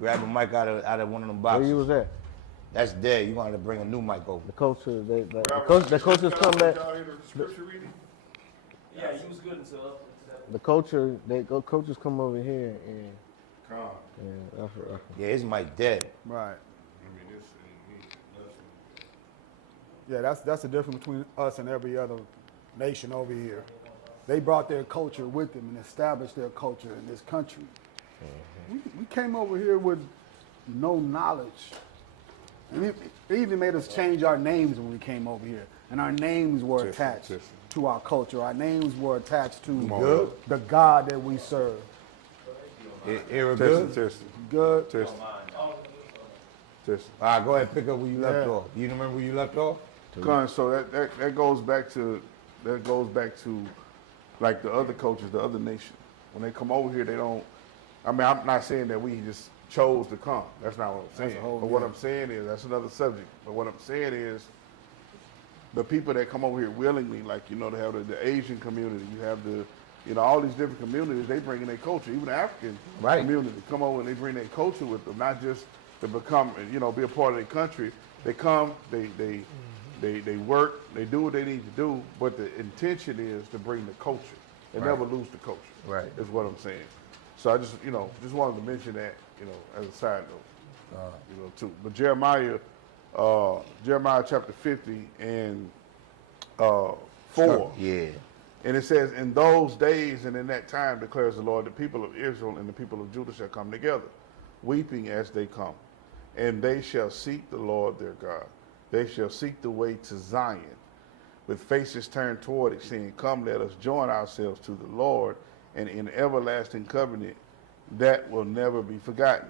Grab a mic out of one of them boxes. Where you was at? That's dead. You're going to bring a new mic over. The culture, the cultures come back. Y'all hear the scripture reading? Yeah, you was good until. The culture, coaches come over here and Come. yeah, that's Yeah, his mic dead. Right. I mean, Yeah, that's the difference between us and every other nation over here. They brought their culture with them and established their culture in this country. We came over here with no knowledge. And it even made us change our names when we came over here. And our names were attached to our culture. Our names were attached to Good. the God that we serve. Era Testing, good? testing, Good. testing, testing. All right, go ahead, pick up where you left off. You remember where you left off? So that goes back to like the other cultures, the other nations. When they come over here, they don't. I mean, I'm not saying that we just chose to come. That's not what I'm saying. But what I'm saying is that's another subject. But what I'm saying is the people that come over here willingly, like they have the Asian community, you have the all these different communities. They bring in their culture. Even the African community come over and they bring their culture with them, not just to become be a part of their country. They come, they work, they do what they need to do, but the intention is to bring the culture. They never lose the culture. Right. Is what I'm saying. So I just wanted to mention that, as a side note, too. But Jeremiah chapter 50 and 4. Yeah. And it says, in those days and in that time, declares the Lord, the people of Israel and the people of Judah shall come together, weeping as they come. And they shall seek the Lord their God. They shall seek the way to Zion, with faces turned toward it, saying, come, let us join ourselves to the Lord, and in everlasting covenant that will never be forgotten.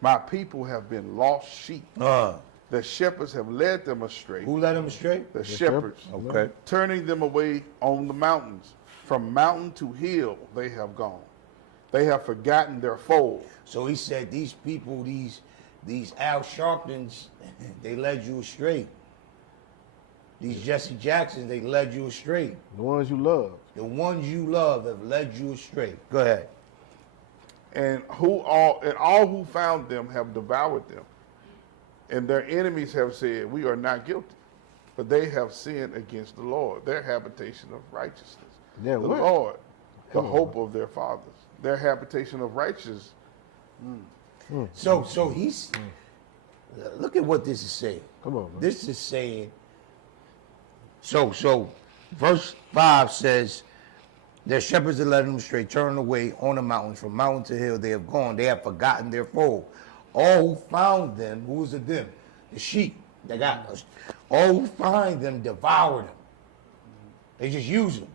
My people have been lost sheep. The shepherds have led them astray. Who led them astray? The shepherds. Okay. Turning them away on the mountains. From mountain to hill they have gone. They have forgotten their fold. So he said these people, these Al Sharptons, they led you astray. These Jesse Jacksons, they led you astray. The ones you love. The ones you love have led you astray. Go ahead. And all who found them have devoured them. And their enemies have said, we are not guilty. But they have sinned against the Lord, their habitation of righteousness. Yeah, the what? Lord, the hope of their fathers, their habitation of righteousness. So he's, look at what this is saying. Come on, man. This is saying, so verse 5 says, their shepherds have led them astray, turned away on the mountains, from mountain to hill they have gone, they have forgotten their fold. All who found them, who was it them? The sheep that got us. All who find them devour them. They just use them.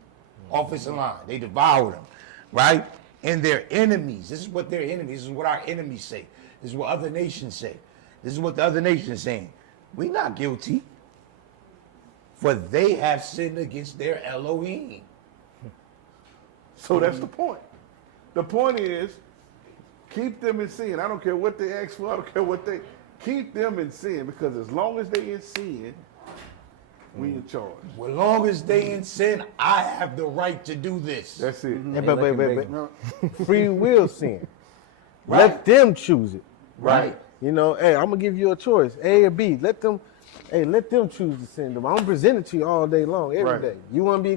Office and line. They devour them. Right? And their enemies. This is what their enemies, this is what our enemies say. This is what other nations say. This is what the other nations is saying. We're not guilty. For they have sinned against their Elohim. So that's the point. The point is, keep them in sin. I don't care what they ask for. I don't care what they... Keep them in sin, because as long as they in sin, we in charge. As long as they in sin, I have the right to do this. That's it. Hey, but free will sin. Right. Let them choose it. Right. You know, hey, I'm gonna give you a choice, A or B. Let them choose to sin them. I'm gonna present it to you all day long, every day. You want to be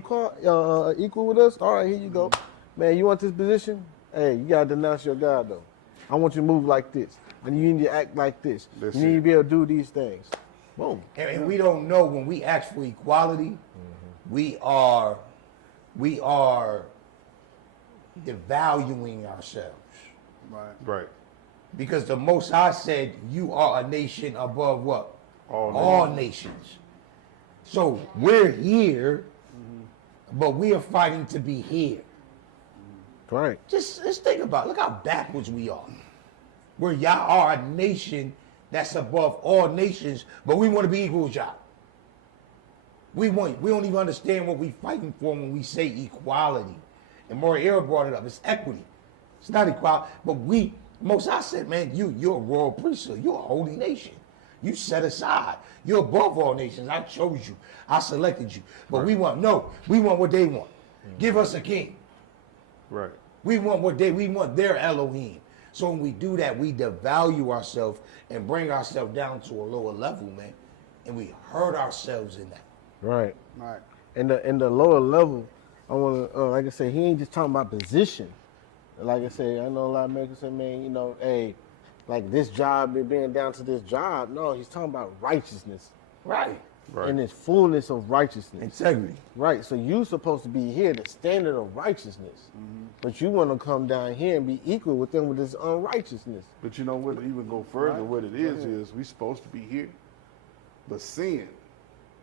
equal with us? All right, here you go, man. You want this position? Hey, you gotta denounce your God though. I want you to move like this, and you need to act like this. That's you need it. to be able to do these things. Boom. And we don't know when we ask for equality, we are devaluing ourselves. Right. Because the Most High said, you are a nation above what? All nations. So we're here, but we are fighting to be here. Right. Just think about it. Look how backwards we are. Where y'all are a nation that's above all nations, but we want to be equal with y'all. We don't even understand what we're fighting for when we say equality. And Moriera brought it up. It's equity. It's not equality. But Most I said, man, you're a royal priesthood. You're a holy nation. You set aside. You're above all nations. I chose you. I selected you. But we want what they want. Give us a king. Right. We want their Elohim. So when we do that, we devalue ourselves and bring ourselves down to a lower level, man. And we hurt ourselves in that. Right. Right. In the lower level, I want to, like I said, he ain't just talking about position. Like I said, I know a lot of Americans say, man, you know, hey, like this job, being down to this job. No, he's talking about righteousness. Right. In its fullness of righteousness. Integrity. Right. So you're supposed to be here, the standard of righteousness. But you want to come down here and be equal with them with this unrighteousness. But you know what? Even go further. What it is we supposed to be here, but sin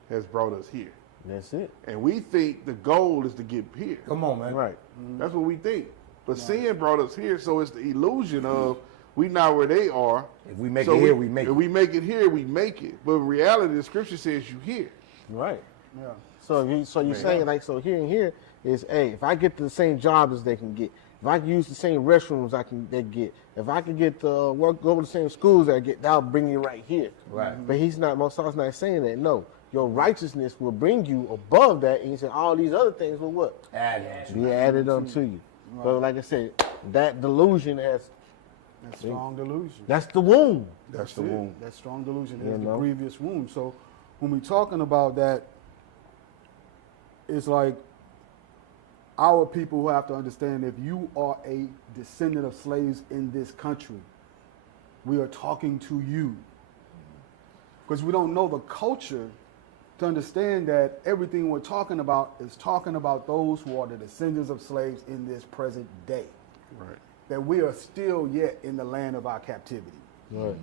has brought us here, That's it. and we think the goal is to get here. Come on, man. Right. That's what we think. But sin brought us here, so it's the illusion of we not where they are. If we make so it here, we make If it. we make it here, we make it. But in reality, the scripture says you here. Right. Yeah. So you're saying like, so here and here is, hey, if I get the same job as they can get, if I can use the same restrooms they get, if I can get go to the same schools I get, that'll bring you right here. Right. But Most High not saying that. No, your righteousness will bring you above that, and he said all these other things will what? Be added unto you. Right. But like I said, that delusion has. That's strong delusion. That's the wound. That's the womb. That strong delusion You is the know? grievous wound. So when we're talking about that, it's like our people who have to understand if you are a descendant of slaves in this country, we are talking to you. Because we don't know the culture to understand that everything we're talking about is talking about those who are the descendants of slaves in this present day. Right. That we are still yet in the land of our captivity. Right.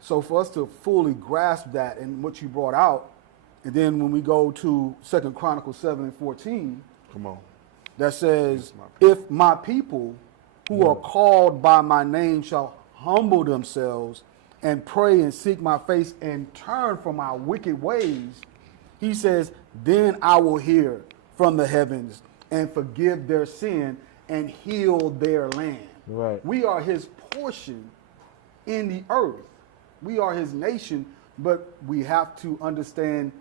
So for us to fully grasp that and what you brought out, and then when we go to 2 Chronicles 7:14, Come on. that says, if my people who are called by my name shall humble themselves and pray and seek my face and turn from our wicked ways, he says, then I will hear from the heavens and forgive their sin and heal their land. Right. We are his portion in the earth. We are his nation, but we have to understand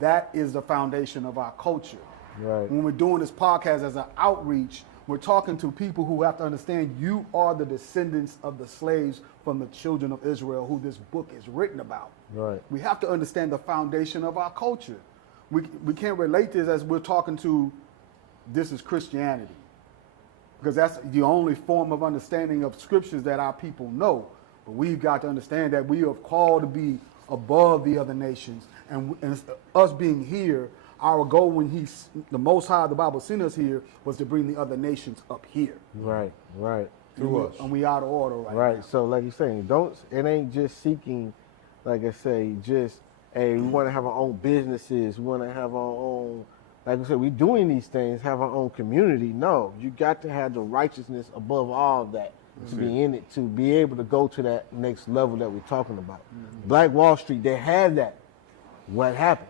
That is the foundation of our culture. Right. When we're doing this podcast as an outreach, we're talking to people who have to understand you are the descendants of the slaves from the children of Israel who this book is written about. Right. We have to understand the foundation of our culture. We can't relate this as we're talking to this is Christianity, because that's the only form of understanding of scriptures that our people know. But we've got to understand that we are called to be above the other nations, and us being here, our goal when the Most High, the Bible sent us here, was to bring the other nations up here. Right. Through us. And we out of order right now. Right. So like you're saying, it ain't just seeking, like I say, just, hey, we want to have our own businesses. We want to have our own, like I said, we doing these things, have our own community. No, you got to have the righteousness above all of that to be in it, to be able to go to that next level that we're talking about. Black Wall Street, they had that. What happened?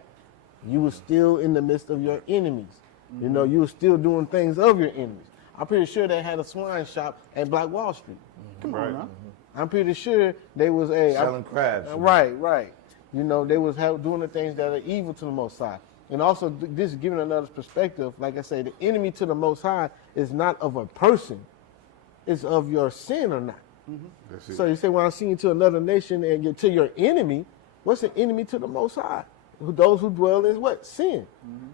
You were still in the midst of your enemies. You know, you were still doing things of your enemies. I'm pretty sure they had a swine shop at Black Wall Street. Come on now. I'm pretty sure they was Selling crabs. Right. You know, they was doing the things that are evil to the Most High. And also, this is giving another perspective. Like I say, the enemy to the Most High is not of a person. It's of your sin or not. That's it. So you say, when I sing you to another nation and you're to your enemy, what's an enemy to the Most High? Those who dwell in what? Sin.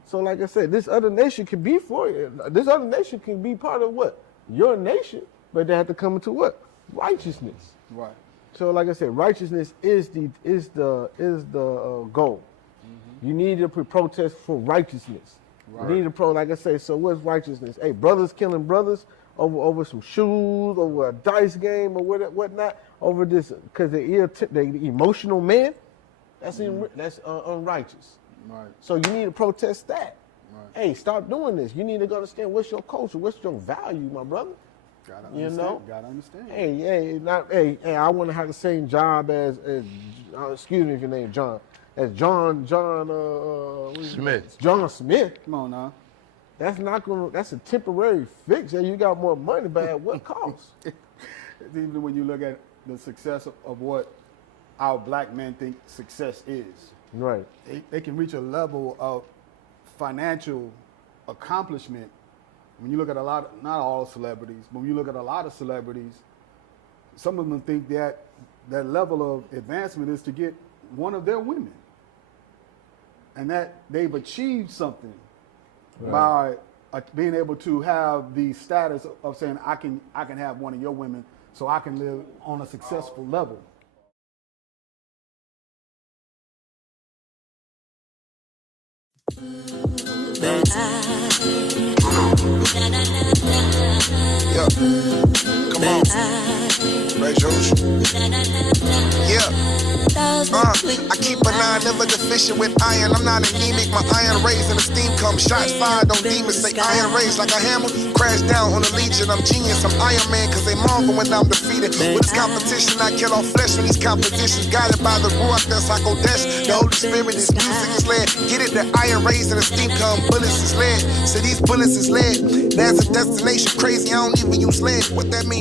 So like I said, this other nation can be for you. This other nation can be part of what? Your nation, but they have to come into what? Righteousness. Right. So like I said, righteousness is the goal. You need to protest for righteousness. Right. You need to like I say, so what's righteousness? Hey, brothers killing brothers over some shoes, over a dice game or whatnot, over this, because the emotional man, that's unrighteous. Right. So you need to protest that. Right. Hey, stop doing this. You need to understand what's your culture, what's your value, my brother. Gotta You understand. know? Gotta understand. Hey, I want to have the same job as excuse me if your name John, as John Smith. John Smith. Come on now. That's a temporary fix. And you got more money, but at what cost? Even when you look at the success of what our black men think success is, Right. they can reach a level of financial accomplishment. When you look at not all celebrities, but when you look at a lot of celebrities, some of them think that that level of advancement is to get one of their women, and that they've achieved something by being able to have the status of saying, I can have one of your women, so I can live on a successful level. Yeah. Come on. Raise yours. Yeah. I keep an eye, never deficient with iron. I'm not anemic, my iron raised and the steam comes. Shots fired on demons, say iron raised like a hammer. Crash down on the legion, I'm genius, I'm Iron Man, cause they marvel when I'm defeated. With this competition, I kill off flesh when these competitions. Guided by the Ruach, that's Hakodesh. The Holy Spirit, this music is led. Get it, the iron raised and the steam come. Bullets is lead, so these bullets is lead. There's a destination crazy, I don't even use lead. What that mean?